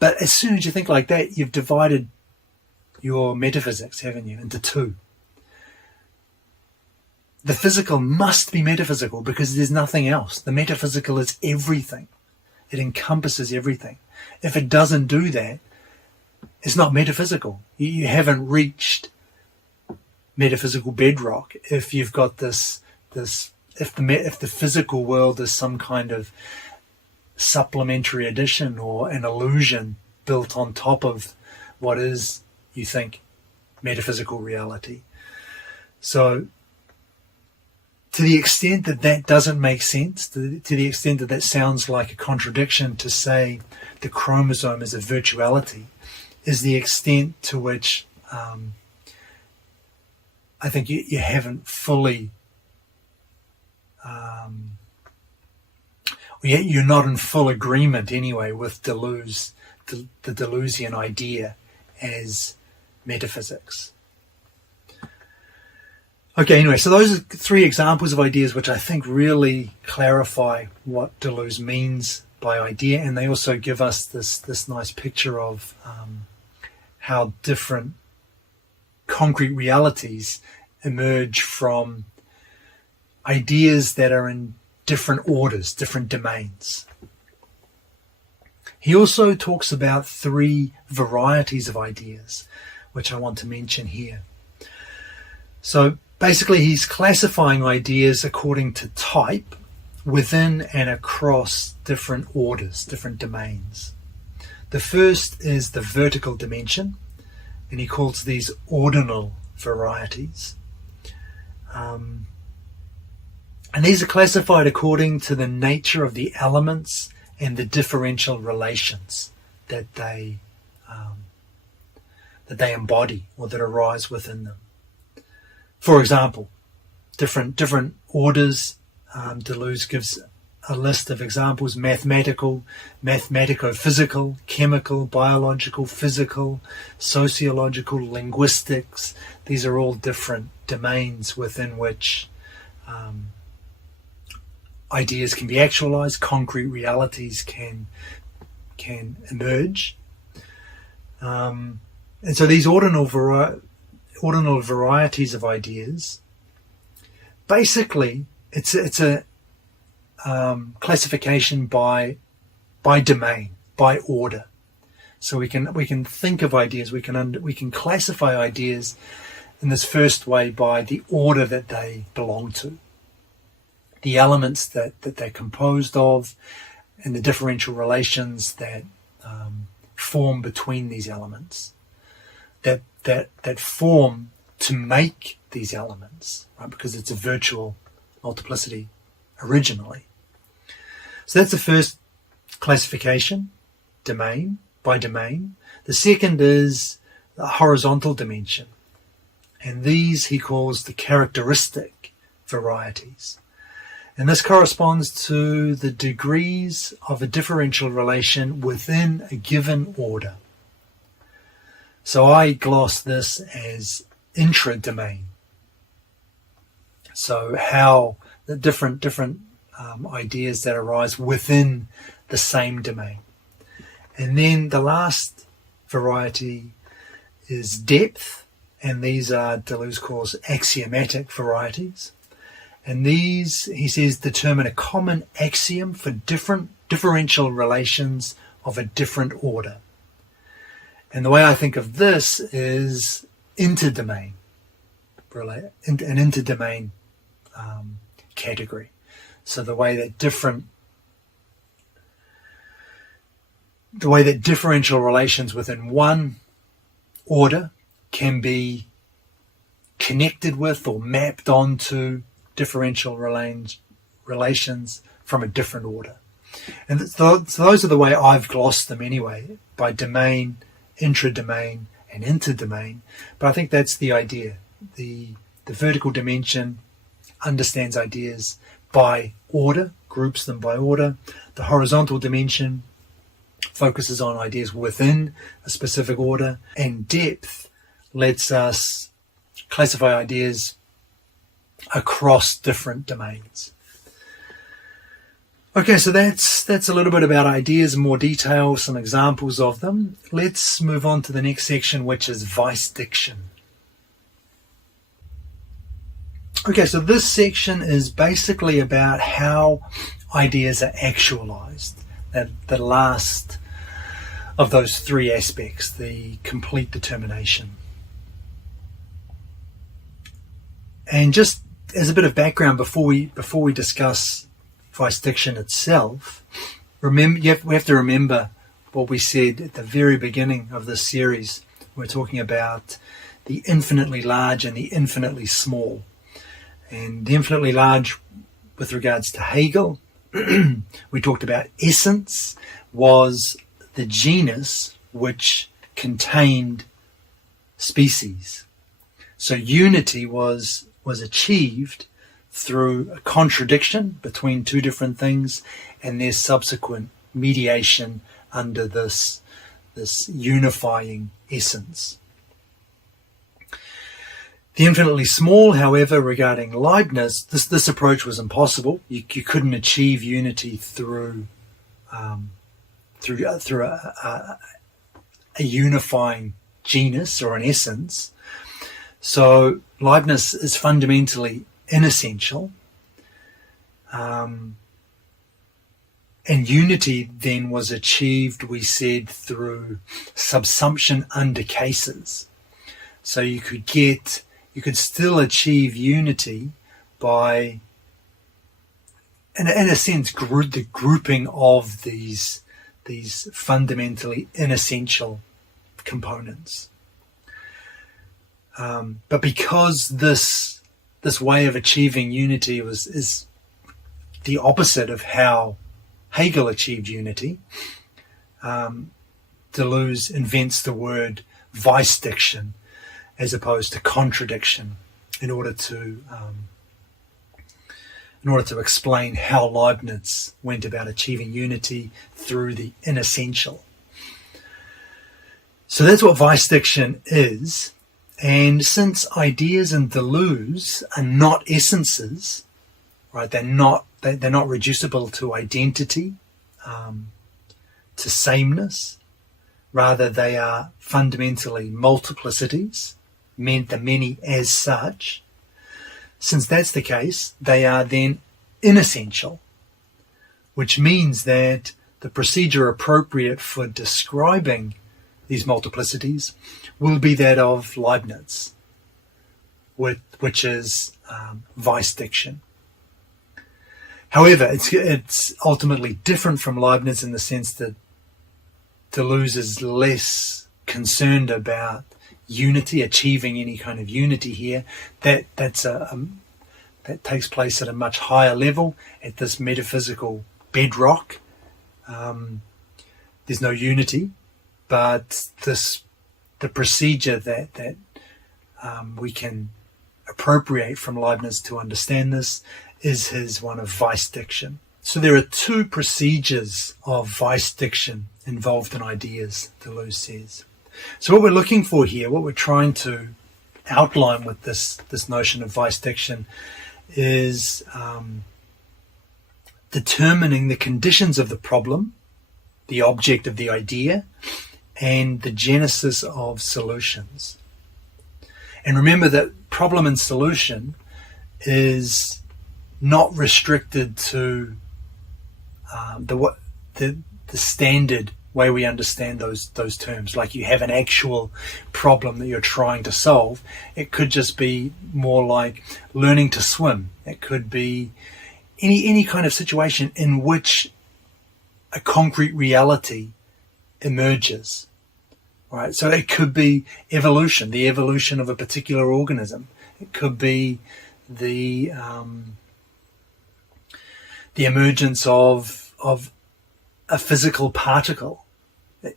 But as soon as you think like that, you've divided your metaphysics, haven't you, into two. The physical must be metaphysical because there's nothing else. The metaphysical is everything. It encompasses everything. If it doesn't do that, it's not metaphysical. You haven't reached metaphysical bedrock if you've got this if the physical world is some kind of supplementary addition or an illusion built on top of what is, you think, metaphysical reality. So to the extent that doesn't make sense, to the extent that sounds like a contradiction to say the chromosome is a virtuality, is the extent to which I think you haven't fully you're not in full agreement anyway with Deleuze, the Deleuzian idea as metaphysics. Okay, anyway, so those are three examples of ideas which I think really clarify what Deleuze means by idea, and they also give us this nice picture of how different concrete realities emerge from ideas that are in different orders, different domains. He also talks about three varieties of ideas, which I want to mention here. So basically, he's classifying ideas according to type within and across different orders, different domains. The first is the vertical dimension, and he calls these ordinal varieties. And these are classified according to the nature of the elements and the differential relations that they embody or that arise within them. For example, different orders. Deleuze gives a list of examples: mathematical, mathematico-physical, chemical, biological, physical, sociological, linguistics. These are all different domains within which ideas can be actualized, concrete realities can emerge. And so these ordinal varieties of ideas, basically it's a classification by domain, by order. So we can think of ideas, we can classify ideas in this first way by the order that they belong to, the elements that they're composed of, and the differential relations that form between these elements, that form to make these elements, right? Because it's a virtual multiplicity originally. So that's the first classification, domain, by domain. The second is the horizontal dimension. And these he calls the characteristic varieties. And this corresponds to the degrees of a differential relation within a given order. So I gloss this as intra-domain. So how the different ideas that arise within the same domain. And then the last variety is depth, and these are Deleuze calls axiomatic varieties. And these, he says, determine a common axiom for different differential relations of a different order. And the way I think of this is interdomain, an interdomain category. So the way that differential relations within one order can be connected with or mapped onto differential relations from a different order. And so those are the way I've glossed them anyway, by domain, intradomain, and interdomain. But I think that's the idea. The vertical dimension understands ideas by order, groups them by order. The horizontal dimension focuses on ideas within a specific order, and depth lets us classify ideas across different domains. Okay, so that's a little bit about ideas in more detail, some examples of them. Let's move on to the next section, which is VICE-DICTION. Okay, so this section is basically about how ideas are actualized. The last of those three aspects, the complete determination. And just as a bit of background before we discuss VICE-DICTION itself, we have to remember what we said at the very beginning of this series. We're talking about the infinitely large and the infinitely small. And the infinitely large with regards to Hegel, we talked about essence was the genus which contained species. So unity was achieved through a contradiction between two different things and their subsequent mediation under this unifying essence. The infinitely small, however, regarding Leibniz, this approach was impossible. You couldn't achieve unity through a unifying genus or an essence. So Leibniz is fundamentally inessential. And unity then was achieved, we said, through subsumption under cases. So you could still achieve unity by, in a sense, the grouping of these fundamentally inessential components. But because this way of achieving unity is the opposite of how Hegel achieved unity, Deleuze invents the word VICE-DICTION as opposed to contradiction in order to explain how Leibniz went about achieving unity through the inessential. So that's what VICE-DICTION is. And since ideas in Deleuze are not essences, right? They're not reducible to identity, to sameness. Rather, they are fundamentally multiplicities, the many as such. Since that's the case, they are then inessential, which means that the procedure appropriate for describing these multiplicities will be that of Leibniz, which is VICE-DICTION. However, it's ultimately different from Leibniz in the sense that Deleuze is less concerned about unity, achieving any kind of unity here. That takes place at a much higher level, at this metaphysical bedrock. There's no unity. but the procedure that we can appropriate from Leibniz to understand this is his one of VICE-DICTION. So there are two procedures of VICE-DICTION involved in ideas, Deleuze says. So what we're looking for here, what we're trying to outline with this notion of VICE-DICTION is determining the conditions of the problem, the object of the idea, and the genesis of solutions. And remember that problem and solution is not restricted to the standard way we understand those terms. Like you have an actual problem that you're trying to solve. It could just be more like learning to swim. It could be any kind of situation in which a concrete reality emerges. Right? So it could be evolution, the evolution of a particular organism. It could be the emergence of a physical particle.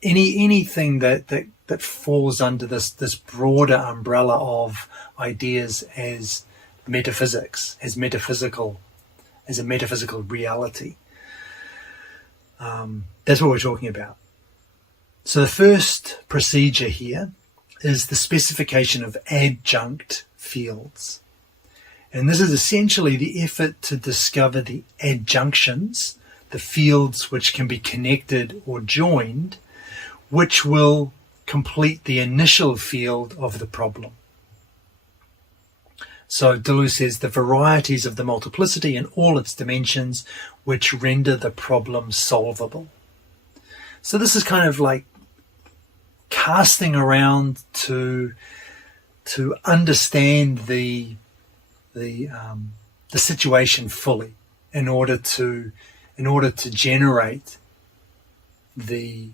Anything that falls under this broader umbrella of ideas as metaphysics, as metaphysical, as a metaphysical reality. That's what we're talking about. So the first procedure here is the specification of adjunct fields. And this is essentially the effort to discover the adjunctions, the fields which can be connected or joined, which will complete the initial field of the problem. So Deleuze says the varieties of the multiplicity in all its dimensions which render the problem solvable. So this is kind of like casting around to understand the situation fully in order to generate in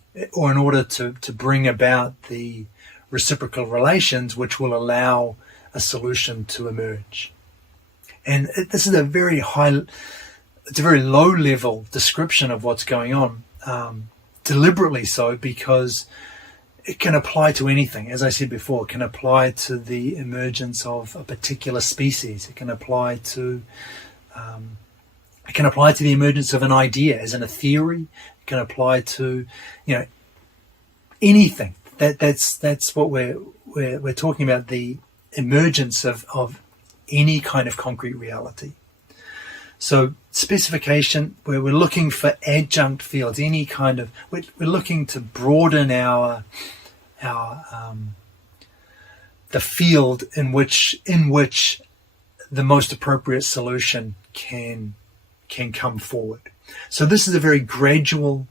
order to bring about the reciprocal relations which will allow a solution to emerge. And this is a very low level description of what's going on, deliberately so, because it can apply to anything. As I said before, it can apply to the emergence of a particular species. It can apply to the emergence of an idea, as in a theory. It can apply to, anything. That's what we're talking about, the emergence of any kind of concrete reality. So specification, where we're looking for adjunct fields, any kind of, we're looking to broaden our the field in which the most appropriate solution can come forward. So this is a very gradual,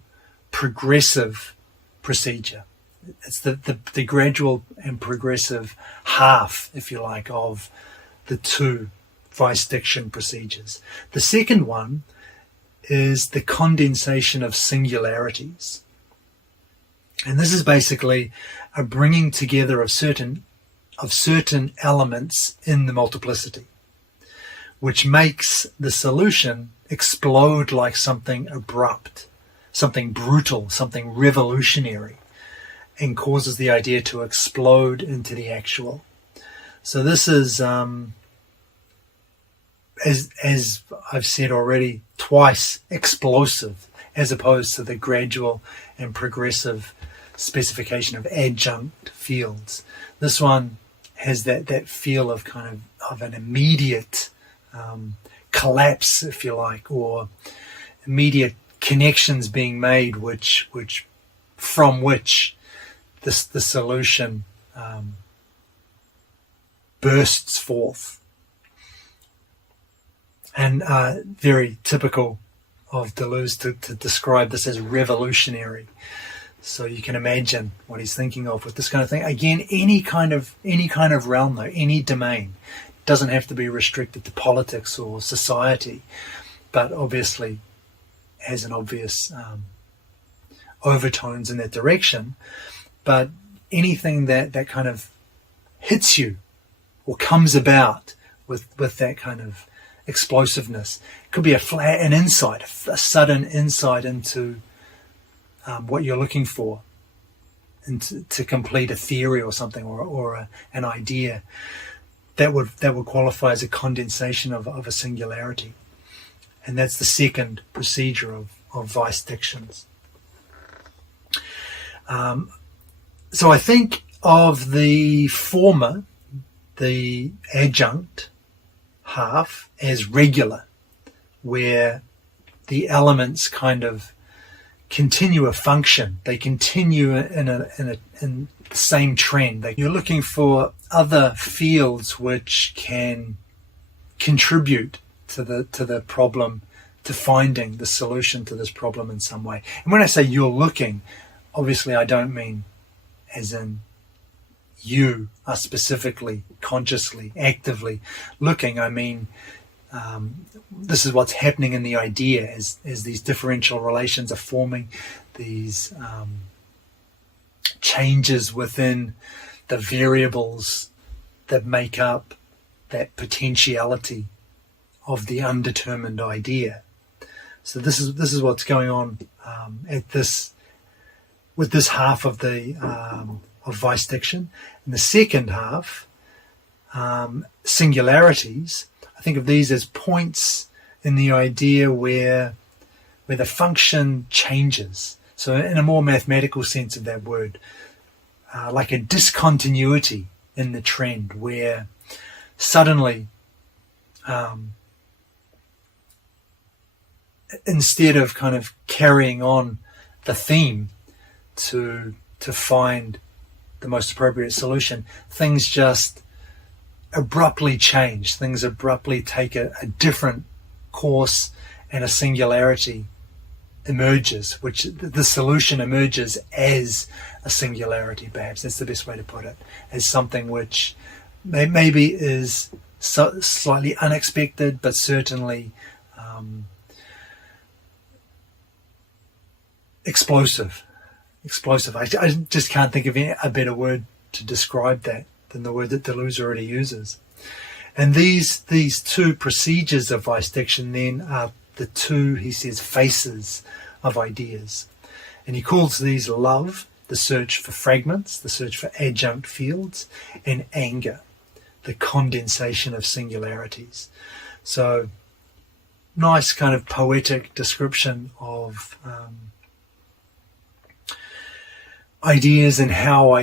progressive procedure. It's the gradual and progressive half, if you like, of the two VICE-DICTION procedures. The second one is the condensation of singularities. And this is basically a bringing together of certain elements in the multiplicity, which makes the solution explode like something abrupt, something brutal, something revolutionary, and causes the idea to explode into the actual. So this is, as I've said already twice, explosive, as opposed to the gradual and progressive specification of adjunct fields. This one has that feel of kind of an immediate collapse, if you like, or immediate connections being made, from which the solution bursts forth. And very typical of Deleuze to describe this as revolutionary. So you can imagine what he's thinking of with this kind of thing. Again, any kind of realm, though, any domain, doesn't have to be restricted to politics or society, but obviously has an obvious overtones in that direction. But anything that kind of hits you or comes about with that kind of explosiveness, could be an insight, a sudden insight into what you're looking for. to complete a theory or something, or an idea that would qualify as a condensation of a singularity. And that's the second procedure of VICE-DICTIONs. So I think of the former, the adjunct half, as regular, where the elements kind of continue a function. They continue in the same trend. You're looking for other fields which can contribute to the problem, to finding the solution to this problem in some way. And when I say you're looking, obviously I don't mean as in you are specifically, consciously, actively looking. I mean, this is what's happening in the idea as these differential relations are forming, these changes within the variables that make up that potentiality of the undetermined idea. So this is what's going on with this half of the of VICE-DICTION. And the second half, singularities, I think of these as points in the idea where the function changes. So in a more mathematical sense of that word, like a discontinuity in the trend where suddenly, instead of kind of carrying on the theme to find the most appropriate solution, things just abruptly change. Things abruptly take a different course, and a singularity emerges, which the solution emerges as a singularity, perhaps. That's the best way to put it, as something which maybe is slightly unexpected, but certainly explosive. I just can't think of a better word to describe that than the word that Deleuze already uses. And these two procedures of VICE-DICTION then are the two, he says, faces of ideas. And he calls these love, the search for fragments, the search for adjunct fields, and anger, the condensation of singularities. So nice kind of poetic description of ideas and how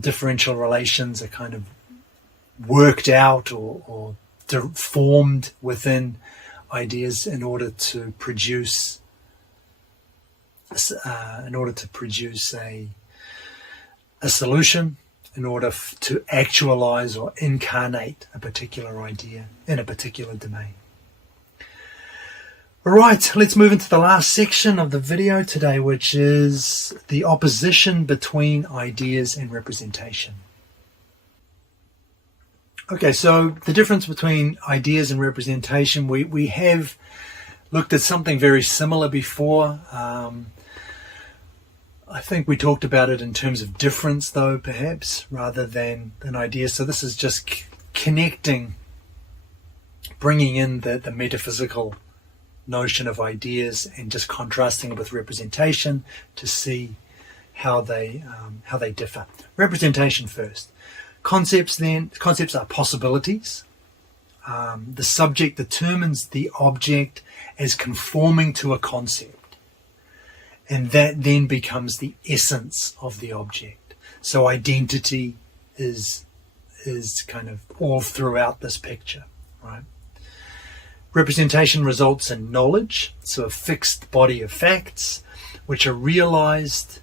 differential relations are kind of worked out or formed within ideas in order to produce a solution, in order to actualize or incarnate a particular idea in a particular domain. All right, let's move into the last section of the video today, which is the opposition between ideas and representation. Okay, so the difference between ideas and representation, we have looked at something very similar before. I think we talked about it in terms of difference, though, perhaps, rather than ideas. So this is just connecting, bringing in the metaphysical notion of ideas and just contrasting it with representation to see how they differ. Representation first. Concepts are possibilities. The subject determines the object as conforming to a concept, and that then becomes the essence of the object. So identity is kind of all throughout this picture, right? Representation results in knowledge, so a fixed body of facts, which are realized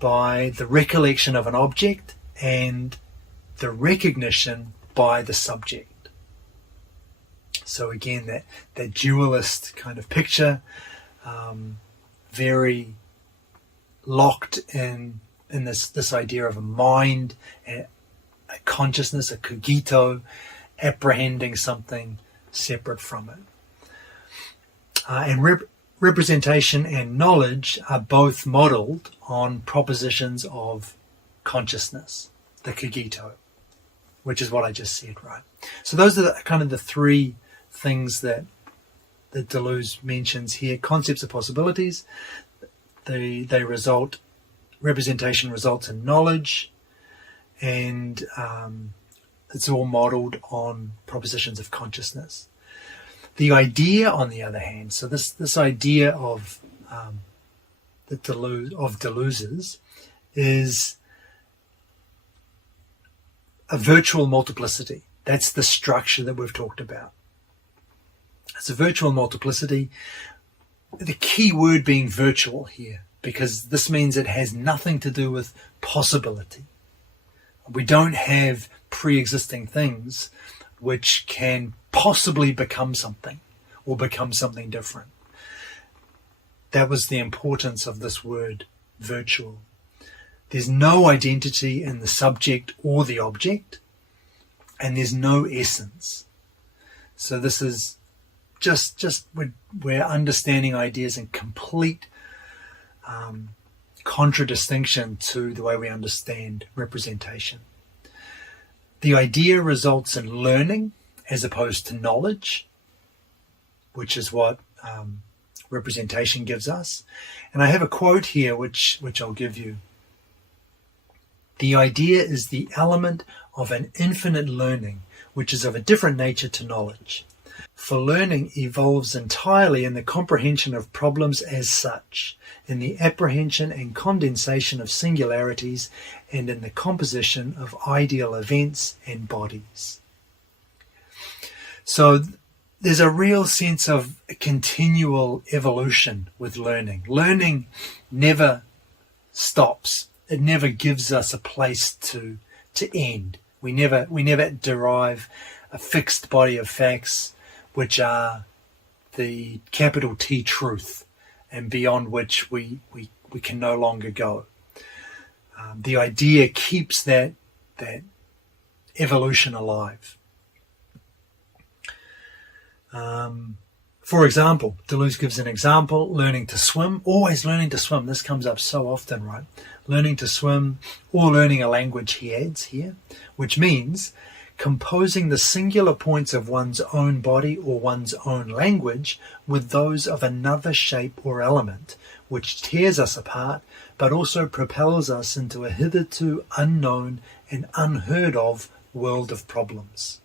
by the recollection of an object and the recognition by the subject. So again, that dualist kind of picture, very locked in this idea of a mind, a consciousness, a cogito, apprehending something separate from it. And representation and knowledge are both modeled on propositions of consciousness, the cogito, which is what I just said, right? So those are kind of the three things that Deleuze mentions here. Concepts are possibilities. They result representation results in knowledge, and it's all modeled on propositions of consciousness. The idea, on the other hand, so this idea of Deleuze's is a virtual multiplicity. That's the structure that we've talked about. It's a virtual multiplicity, the key word being virtual here, because this means it has nothing to do with possibility. We don't have pre-existing things which can possibly become something or become something different. That was the importance of this word virtual. There's no identity in the subject or the object, and there's no essence. So this is just we're understanding ideas in complete contradistinction to the way we understand representation. The idea results in learning as opposed to knowledge, which is what representation gives us. And I have a quote here which I'll give you. The idea is the element of an infinite learning, which is of a different nature to knowledge. For learning evolves entirely in the comprehension of problems as such, in the apprehension and condensation of singularities, and in the composition of ideal events and bodies. So there's a real sense of continual evolution with learning. Learning never stops. It never gives us a place to end. We never derive a fixed body of facts which are the capital T truth, and beyond which we can no longer go. The idea keeps that evolution alive. For example, Deleuze gives an example, learning to swim, always learning to swim. This comes up so often, right? Learning to swim, or learning a language, he adds here, which means composing the singular points of one's own body or one's own language with those of another shape or element, which tears us apart, but also propels us into a hitherto unknown and unheard of world of problems.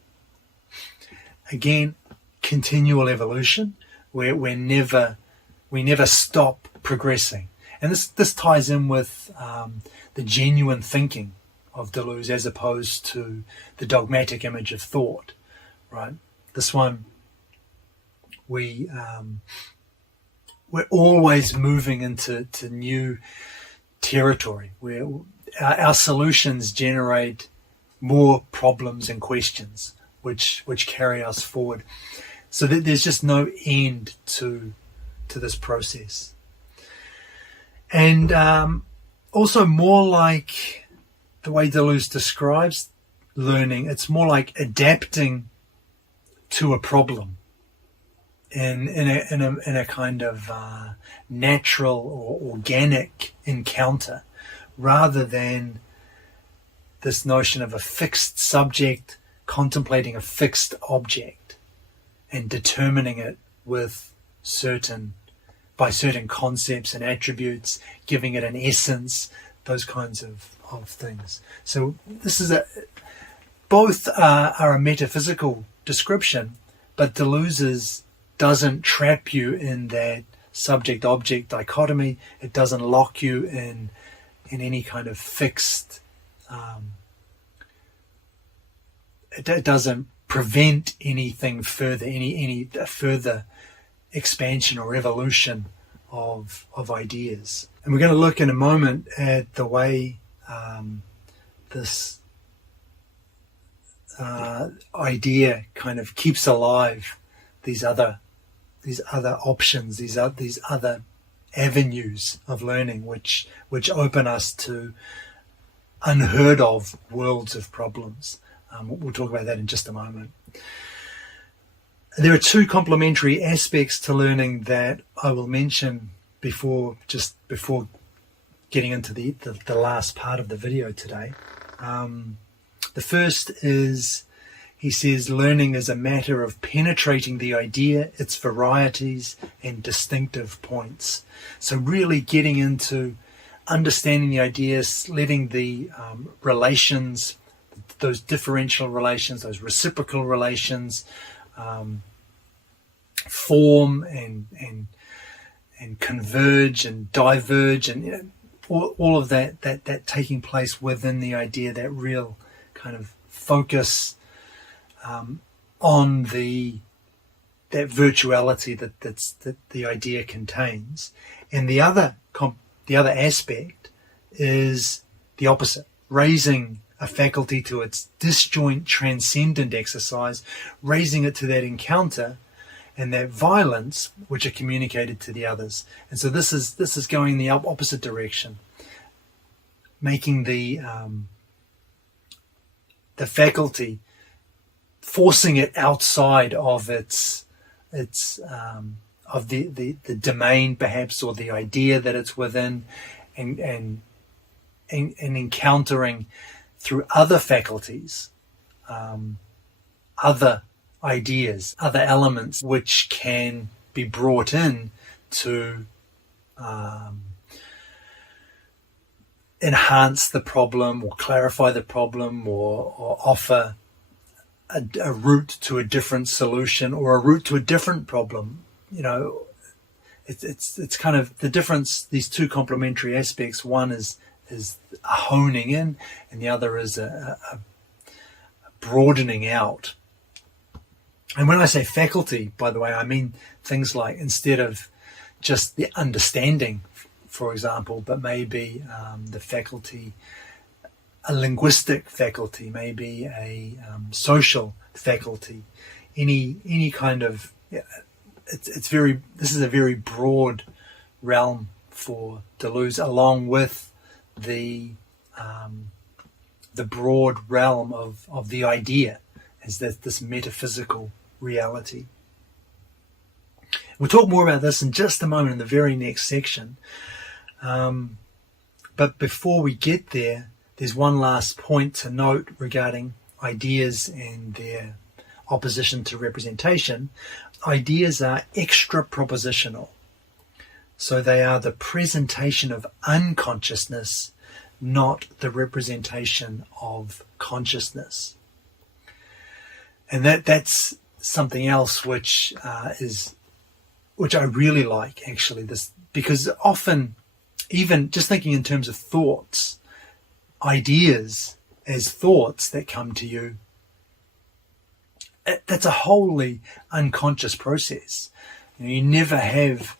Again, continual evolution, where we never stop progressing. And this ties in with the genuine thinking of Deleuze as opposed to the dogmatic image of thought, right? This one, we're always moving into new territory where our solutions generate more problems and questions which carry us forward. So that there's just no end to this process. And also more like the way Deleuze describes learning, it's more like adapting to a problem in a kind of natural or organic encounter, rather than this notion of a fixed subject contemplating a fixed object and determining it by certain concepts and attributes, giving it an essence, those kinds of things. So this is both are a metaphysical description, but Deleuze's doesn't trap you in that subject-object dichotomy. It doesn't lock you in any kind of fixed. It doesn't prevent anything further, any further expansion or evolution of ideas. And we're going to look in a moment at the way this idea kind of keeps alive these other options, these other avenues of learning, which open us to unheard of worlds of problems. We'll talk about that in just a moment. There are two complementary aspects to learning that I will mention before getting into the last part of the video today. The first is, he says, learning is a matter of penetrating the idea, its varieties and distinctive points. So really getting into understanding the ideas, letting the relations, those differential relations, those reciprocal relations, form and converge and diverge, and all of that taking place within the idea, that real kind of focus on that virtuality that the idea contains. And the other aspect is the opposite, raising a faculty to its disjoint transcendent exercise, raising it to that encounter and that violence which are communicated to the others. And so this is going in the opposite direction, making the faculty, forcing it outside of its of the domain perhaps, or the idea that it's within, and encountering through other faculties, other ideas, other elements which can be brought in to enhance the problem, or clarify the problem, or offer a route to a different solution, or a route to a different problem. It's kind of the difference, these two complementary aspects. One is a honing in, and the other is a broadening out. And when I say faculty, by the way, I mean things like, instead of just the understanding, for example, but maybe the faculty, a linguistic faculty, maybe a social faculty, any kind of, this is a very broad realm for Deleuze, along with the broad realm of the idea as this metaphysical reality. We'll talk more about this in just a moment in the very next section. But before we get there, there's one last point to note regarding ideas and their opposition to representation. Ideas are extra propositional. So they are the presentation of unconsciousness, not the representation of consciousness. And that's something else which I really like, actually, this, because often, even just thinking in terms of thoughts, ideas as thoughts that come to you, that's a wholly unconscious process. You never have,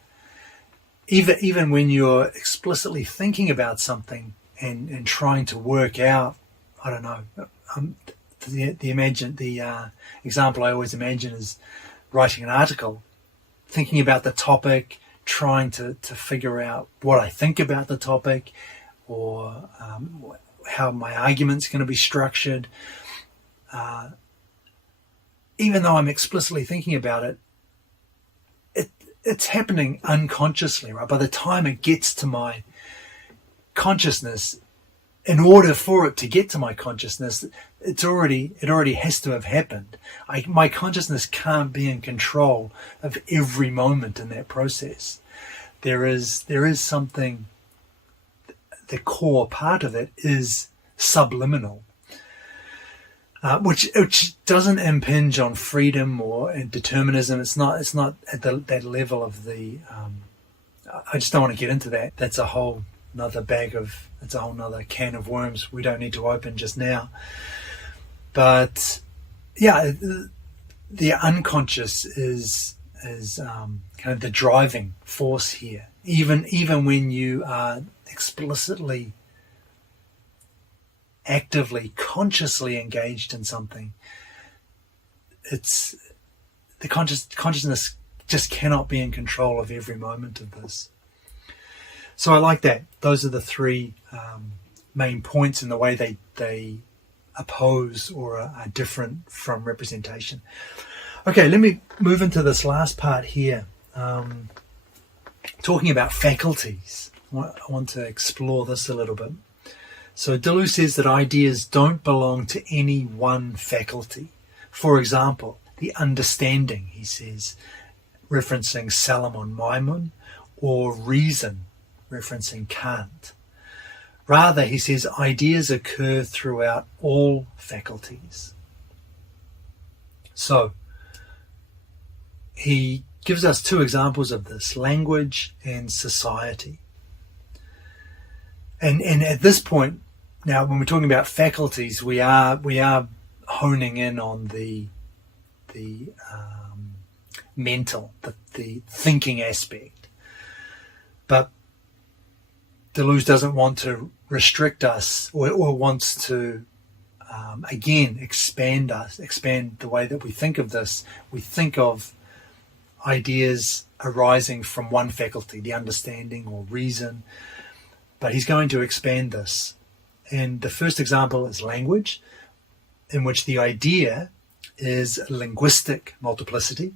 even when you're explicitly thinking about something and trying to work out, I don't know, the example I always imagine is writing an article, thinking about the topic, trying to figure out what I think about the topic, or how my argument's going to be structured. Even though I'm explicitly thinking about it, it's happening unconsciously, right? By the time it gets to my consciousness, in order for it to get to my consciousness, it already has to have happened. My consciousness can't be in control of every moment in that process. There is something, the core part of it is subliminal, which doesn't impinge on freedom or determinism. It's not at that level of the. I just don't want to get into that. That's a whole another it's a whole nother can of worms we don't need to open just now. But yeah, the unconscious is kind of the driving force here. Even when you are explicitly, actively, consciously engaged in something, it's the consciousness just cannot be in control of every moment of this. So I like that. Those are the three main points in the way they oppose or are different from representation. Okay, let me move into this last part here, talking about faculties. I want to explore this a little bit. So Deleuze says that ideas don't belong to any one faculty. For example, the understanding, he says, referencing Salomon Maimon, or reason, referencing Kant. Rather, he says, ideas occur throughout all faculties. So, he gives us two examples of this, language and society. And at this point, now when we're talking about faculties, we are honing in on the mental, the thinking aspect. But Deleuze doesn't want to restrict us, or wants to again expand the way that we think of this. We think of ideas arising from one faculty, the understanding or reason, but he's going to expand this. And the first example is language, in which the idea is linguistic multiplicity.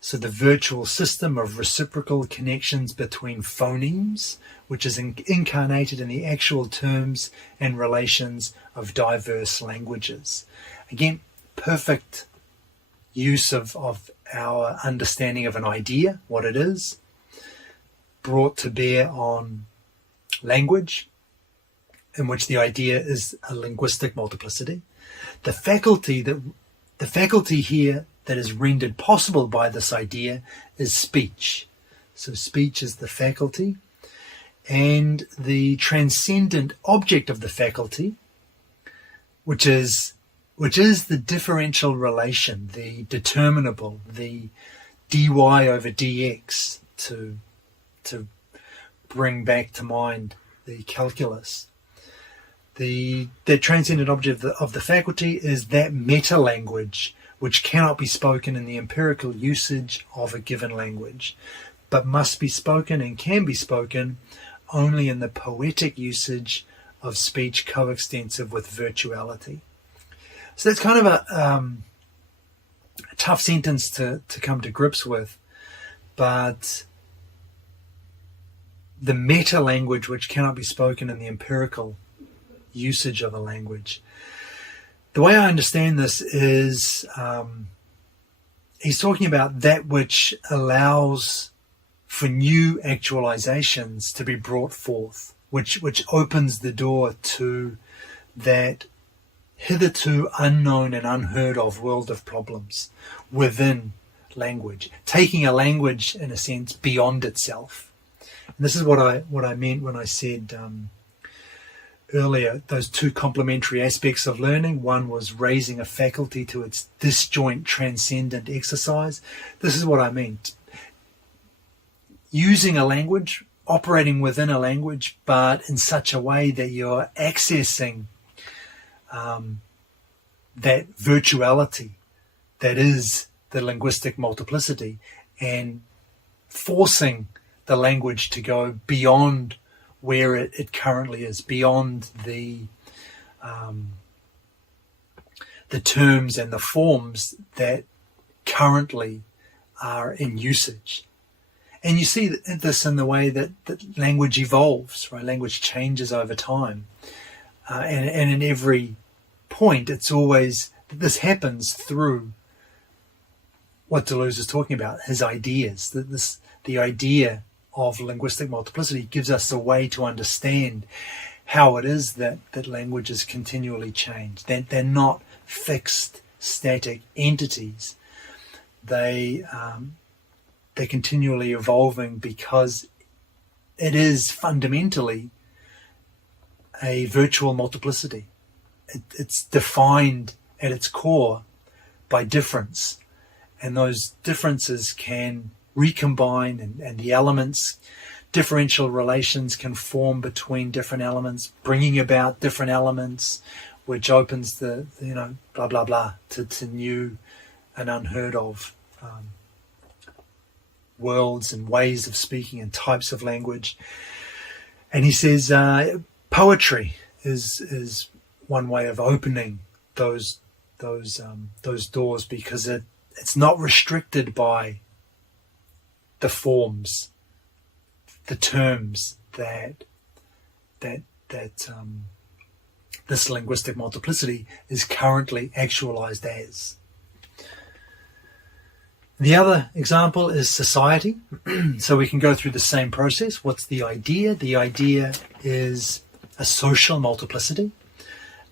So the virtual system of reciprocal connections between phonemes, which is incarnated in the actual terms and relations of diverse languages. Again, perfect use of our understanding of an idea, what it is, brought to bear on language, in which the idea is a linguistic multiplicity. The faculty here that is rendered possible by this idea is speech. So speech is the faculty, and the transcendent object of the faculty, which is the differential relation, the determinable, the dy over dx, to bring back to mind the calculus. The transcendent object of the faculty is that meta-language which cannot be spoken in the empirical usage of a given language, but must be spoken and can be spoken only in the poetic usage of speech coextensive with virtuality. So that's kind of a tough sentence to come to grips with, but the meta-language which cannot be spoken in the empirical usage of a language. The way I understand this is he's talking about that which allows for new actualizations to be brought forth, which opens the door to that hitherto unknown and unheard of world of problems within language, taking a language in a sense beyond itself. And this is what I meant when I said earlier, those two complementary aspects of learning. One was raising a faculty to its disjoint transcendent exercise. This is what I meant. Using a language, operating within a language, but in such a way that you're accessing that virtuality that is the linguistic multiplicity, and forcing the language to go beyond where it currently is, beyond the terms and the forms that currently are in usage. And you see this in the way that language evolves, right? Language changes over time. And in every point, it's always, this happens through what Deleuze is talking about, his ideas. The idea of linguistic multiplicity gives us a way to understand how it is that languages continually change. They're not fixed, static entities. They're continually evolving because it is fundamentally a virtual multiplicity. It's defined at its core by difference, and those differences can recombine, and the elements, differential relations can form between different elements, bringing about different elements, which opens the blah blah blah to new and unheard of worlds and ways of speaking and types of language. And he says poetry is one way of opening those doors, because it's not restricted by the forms, the terms that this linguistic multiplicity is currently actualized as. The other example is society. So we can go through the same process. What's the idea? The idea is a social multiplicity.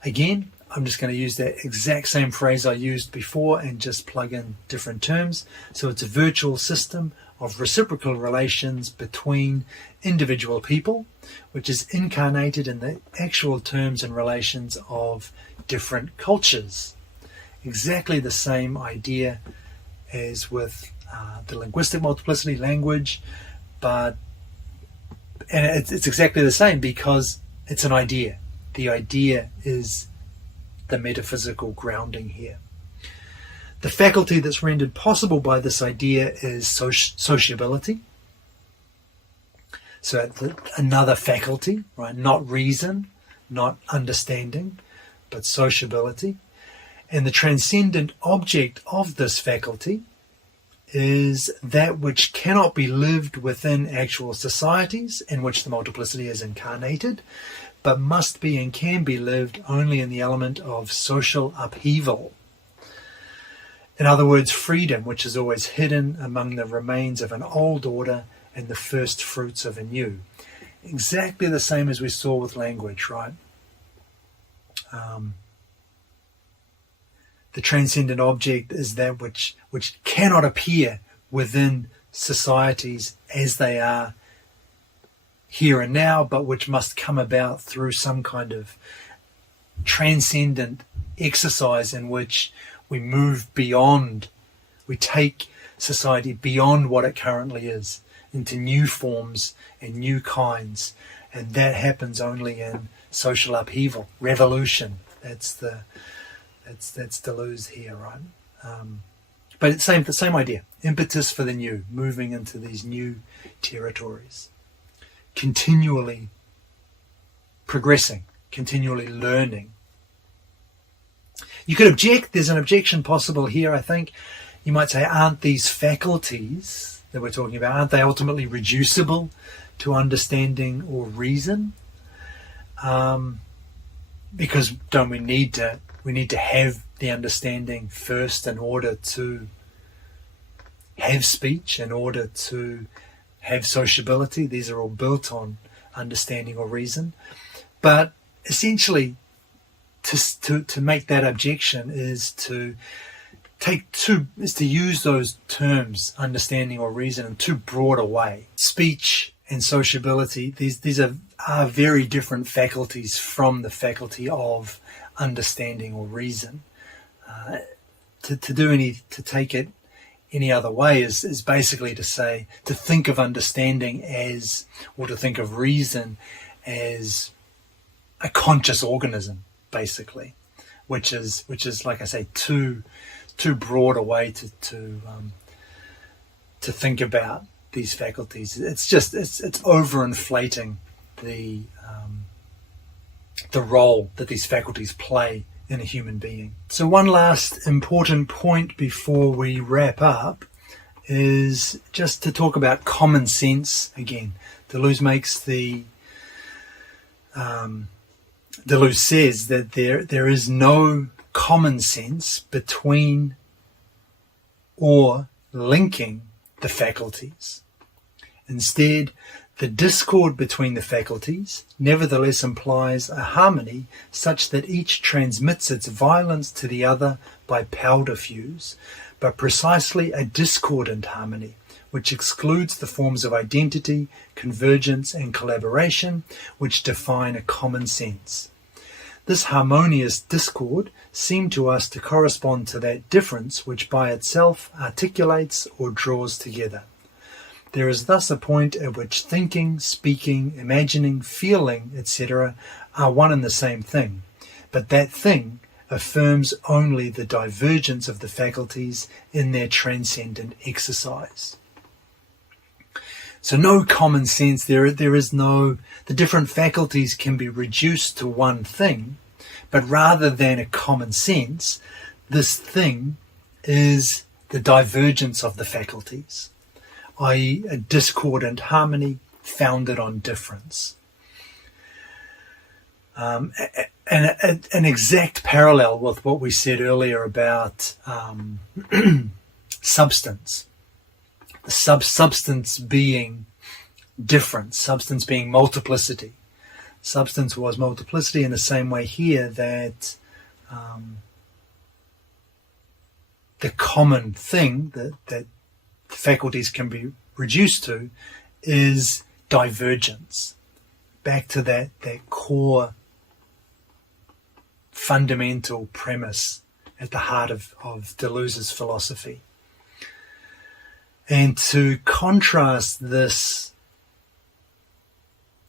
Again, I'm just going to use that exact same phrase I used before and just plug in different terms. So it's a virtual system of reciprocal relations between individual people, which is incarnated in the actual terms and relations of different cultures. Exactly the same idea as with the linguistic multiplicity, language, and it's exactly the same because it's an idea. The idea is the metaphysical grounding here. The faculty that's rendered possible by this idea is sociability. So another faculty, right? Not reason, not understanding, but sociability. And the transcendent object of this faculty is that which cannot be lived within actual societies in which the multiplicity is incarnated, but must be and can be lived only in the element of social upheaval. In other words, freedom, which is always hidden among the remains of an old order and the first fruits of a new. Exactly the same as we saw with language, right? The transcendent object is that which cannot appear within societies as they are here and now, but which must come about through some kind of transcendent exercise in which we move beyond, we take society beyond what it currently is into new forms and new kinds, and that happens only in social upheaval, revolution. That's Deleuze here, right? But it's the same idea, impetus for the new, moving into these new territories, continually progressing, continually learning. You could object, there's an objection possible here, I think. You might say, aren't these faculties that we're talking about, aren't they ultimately reducible to understanding or reason? Because don't we need to have the understanding first in order to have speech, in order to have sociability? These are all built on understanding or reason. But essentially, to make that objection is to use those terms, understanding or reason, in too broad a way. Speech and sociability, these are very different faculties from the faculty of understanding or reason. To take it any other way is basically to think of understanding as, or to think of reason as a conscious organism, basically, which is like I say, too broad a way to think about these faculties. It's overinflating the role that these faculties play in a human being. So one last important point before we wrap up is just to talk about common sense again. Deleuze says that there is no common sense between or linking the faculties. Instead, the discord between the faculties nevertheless implies a harmony such that each transmits its violence to the other by powder fuse, but precisely a discordant harmony, which excludes the forms of identity, convergence, and collaboration which define a common sense. This harmonious discord seemed to us to correspond to that difference which by itself articulates or draws together. There is thus a point at which thinking, speaking, imagining, feeling, etc. are one and the same thing, but that thing affirms only the divergence of the faculties in their transcendent exercise. So no common sense, there is no, the different faculties can be reduced to one thing, but rather than a common sense, this thing is the divergence of the faculties, i.e. a discordant harmony founded on difference. An exact parallel with what we said earlier about substance. The substance being difference, substance being multiplicity. substance was multiplicity, in the same way here that the common thing that faculties can be reduced to is divergence. Back to that core fundamental premise at the heart of Deleuze's philosophy. And to contrast this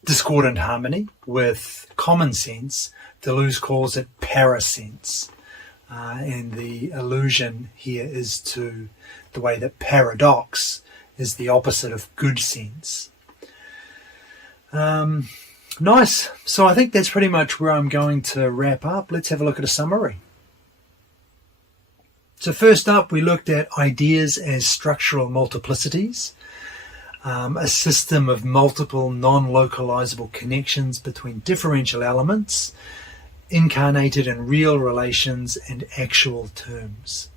discordant harmony with common sense, Deleuze calls it parasense. And the allusion here is to the way that paradox is the opposite of good sense. Nice. So I think that's pretty much where I'm going to wrap up. Let's have a look at a summary. So first up, we looked at ideas as structural multiplicities, a system of multiple non-localizable connections between differential elements incarnated in real relations and actual terms.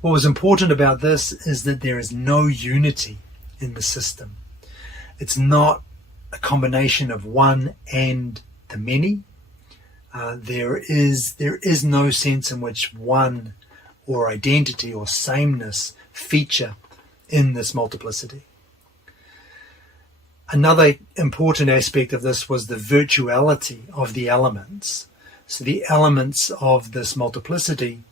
What was important about this is that there is no unity in the system. It's not a combination of one and the many. There is no sense in which one or identity or sameness feature in this multiplicity. Another important aspect of this was the virtuality of the elements. So the elements of this multiplicity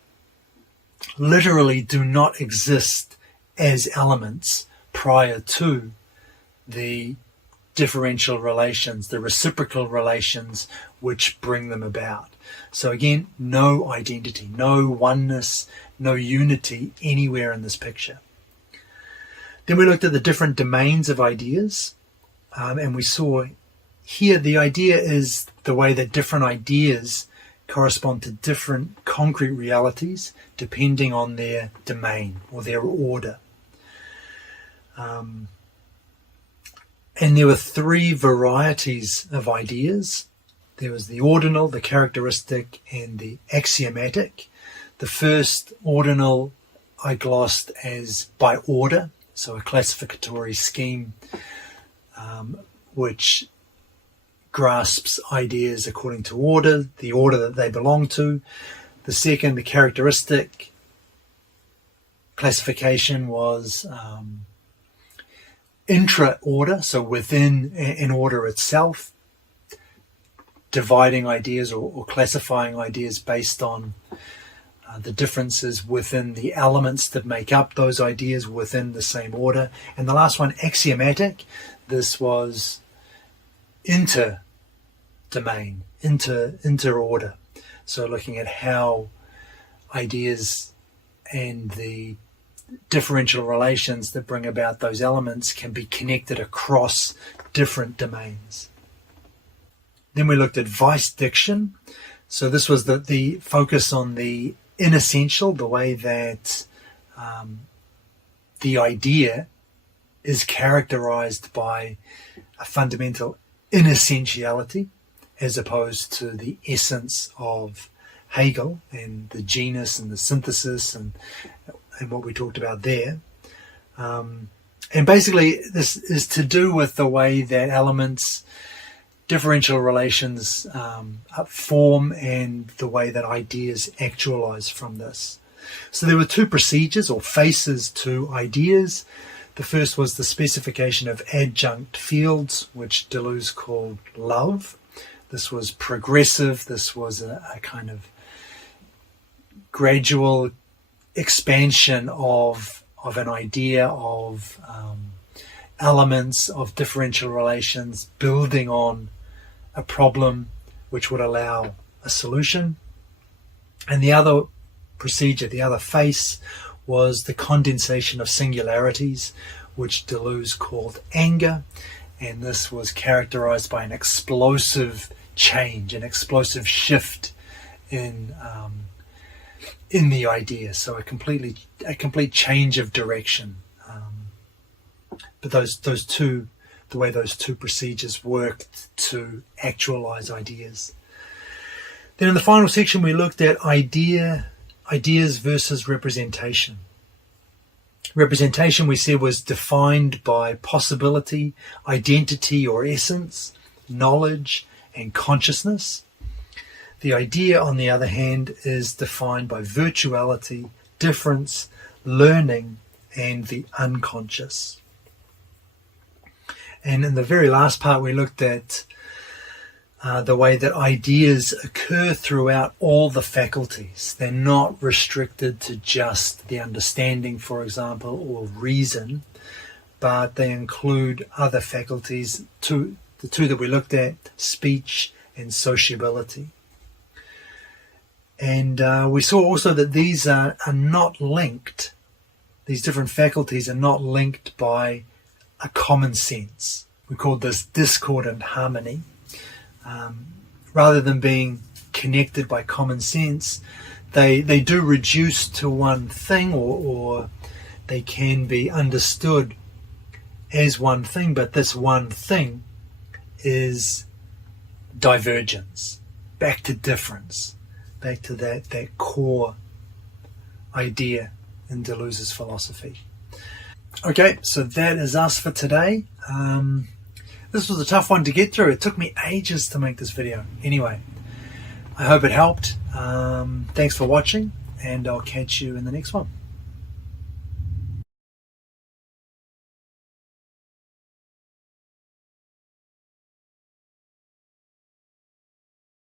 literally do not exist as elements prior to the differential relations, the reciprocal relations which bring them about. So again, no identity, no oneness, no unity anywhere in this picture. Then we looked at the different domains of ideas, and we saw here the idea is the way that different ideas correspond to different concrete realities depending on their domain or their order. And there were three varieties of ideas. There was the ordinal, the characteristic, and the axiomatic. The first, ordinal, I glossed as by order, so a classificatory scheme which grasps ideas according to order, the order that they belong to. The second, the characteristic classification, was intra-order, so within an order itself, dividing ideas or classifying ideas based on the differences within the elements that make up those ideas within the same order. And the last one, axiomatic, this was inter-domain, inter-order. So looking at how ideas and the differential relations that bring about those elements can be connected across different domains. Then we looked at VICE-DICTION. So this was the focus on the inessential, the way that the idea is characterized by a fundamental inessentiality as opposed to the essence of Hegel and the genus and the synthesis and what we talked about there. And basically this is to do with the way that elements, differential relations form, and the way that ideas actualize from this. So there were two procedures or faces to ideas. The first was the specification of adjunct fields, which Deleuze called love. This was progressive. This was a kind of gradual expansion of an idea of elements of differential relations building on a problem which would allow a solution. And the other procedure, the other face, was the condensation of singularities, which Deleuze called anger. And this was characterized by an explosive change, an explosive shift in the idea. So a complete change of direction. But the way those two procedures worked to actualize ideas. Then in the final section, we looked at ideas versus representation. Representation, we said, was defined by possibility, identity or essence, knowledge, and consciousness. The idea, on the other hand, is defined by virtuality, difference, learning, and the unconscious. And in the very last part, we looked at the way that ideas occur throughout all the faculties. They're not restricted to just the understanding, for example, or reason, but they include other faculties, the two that we looked at, speech and sociability. And we saw also that these are not linked. These different faculties are not linked by a common sense. We called this discordant harmony. Rather than being connected by common sense, they do reduce to one thing, or they can be understood as one thing, but this one thing is divergence, back to difference, back to that core idea in Deleuze's philosophy. Okay, so that is us for today. This was a tough one to get through. It took me ages to make this video. Anyway, I hope it helped. Thanks for watching, and I'll catch you in the next one.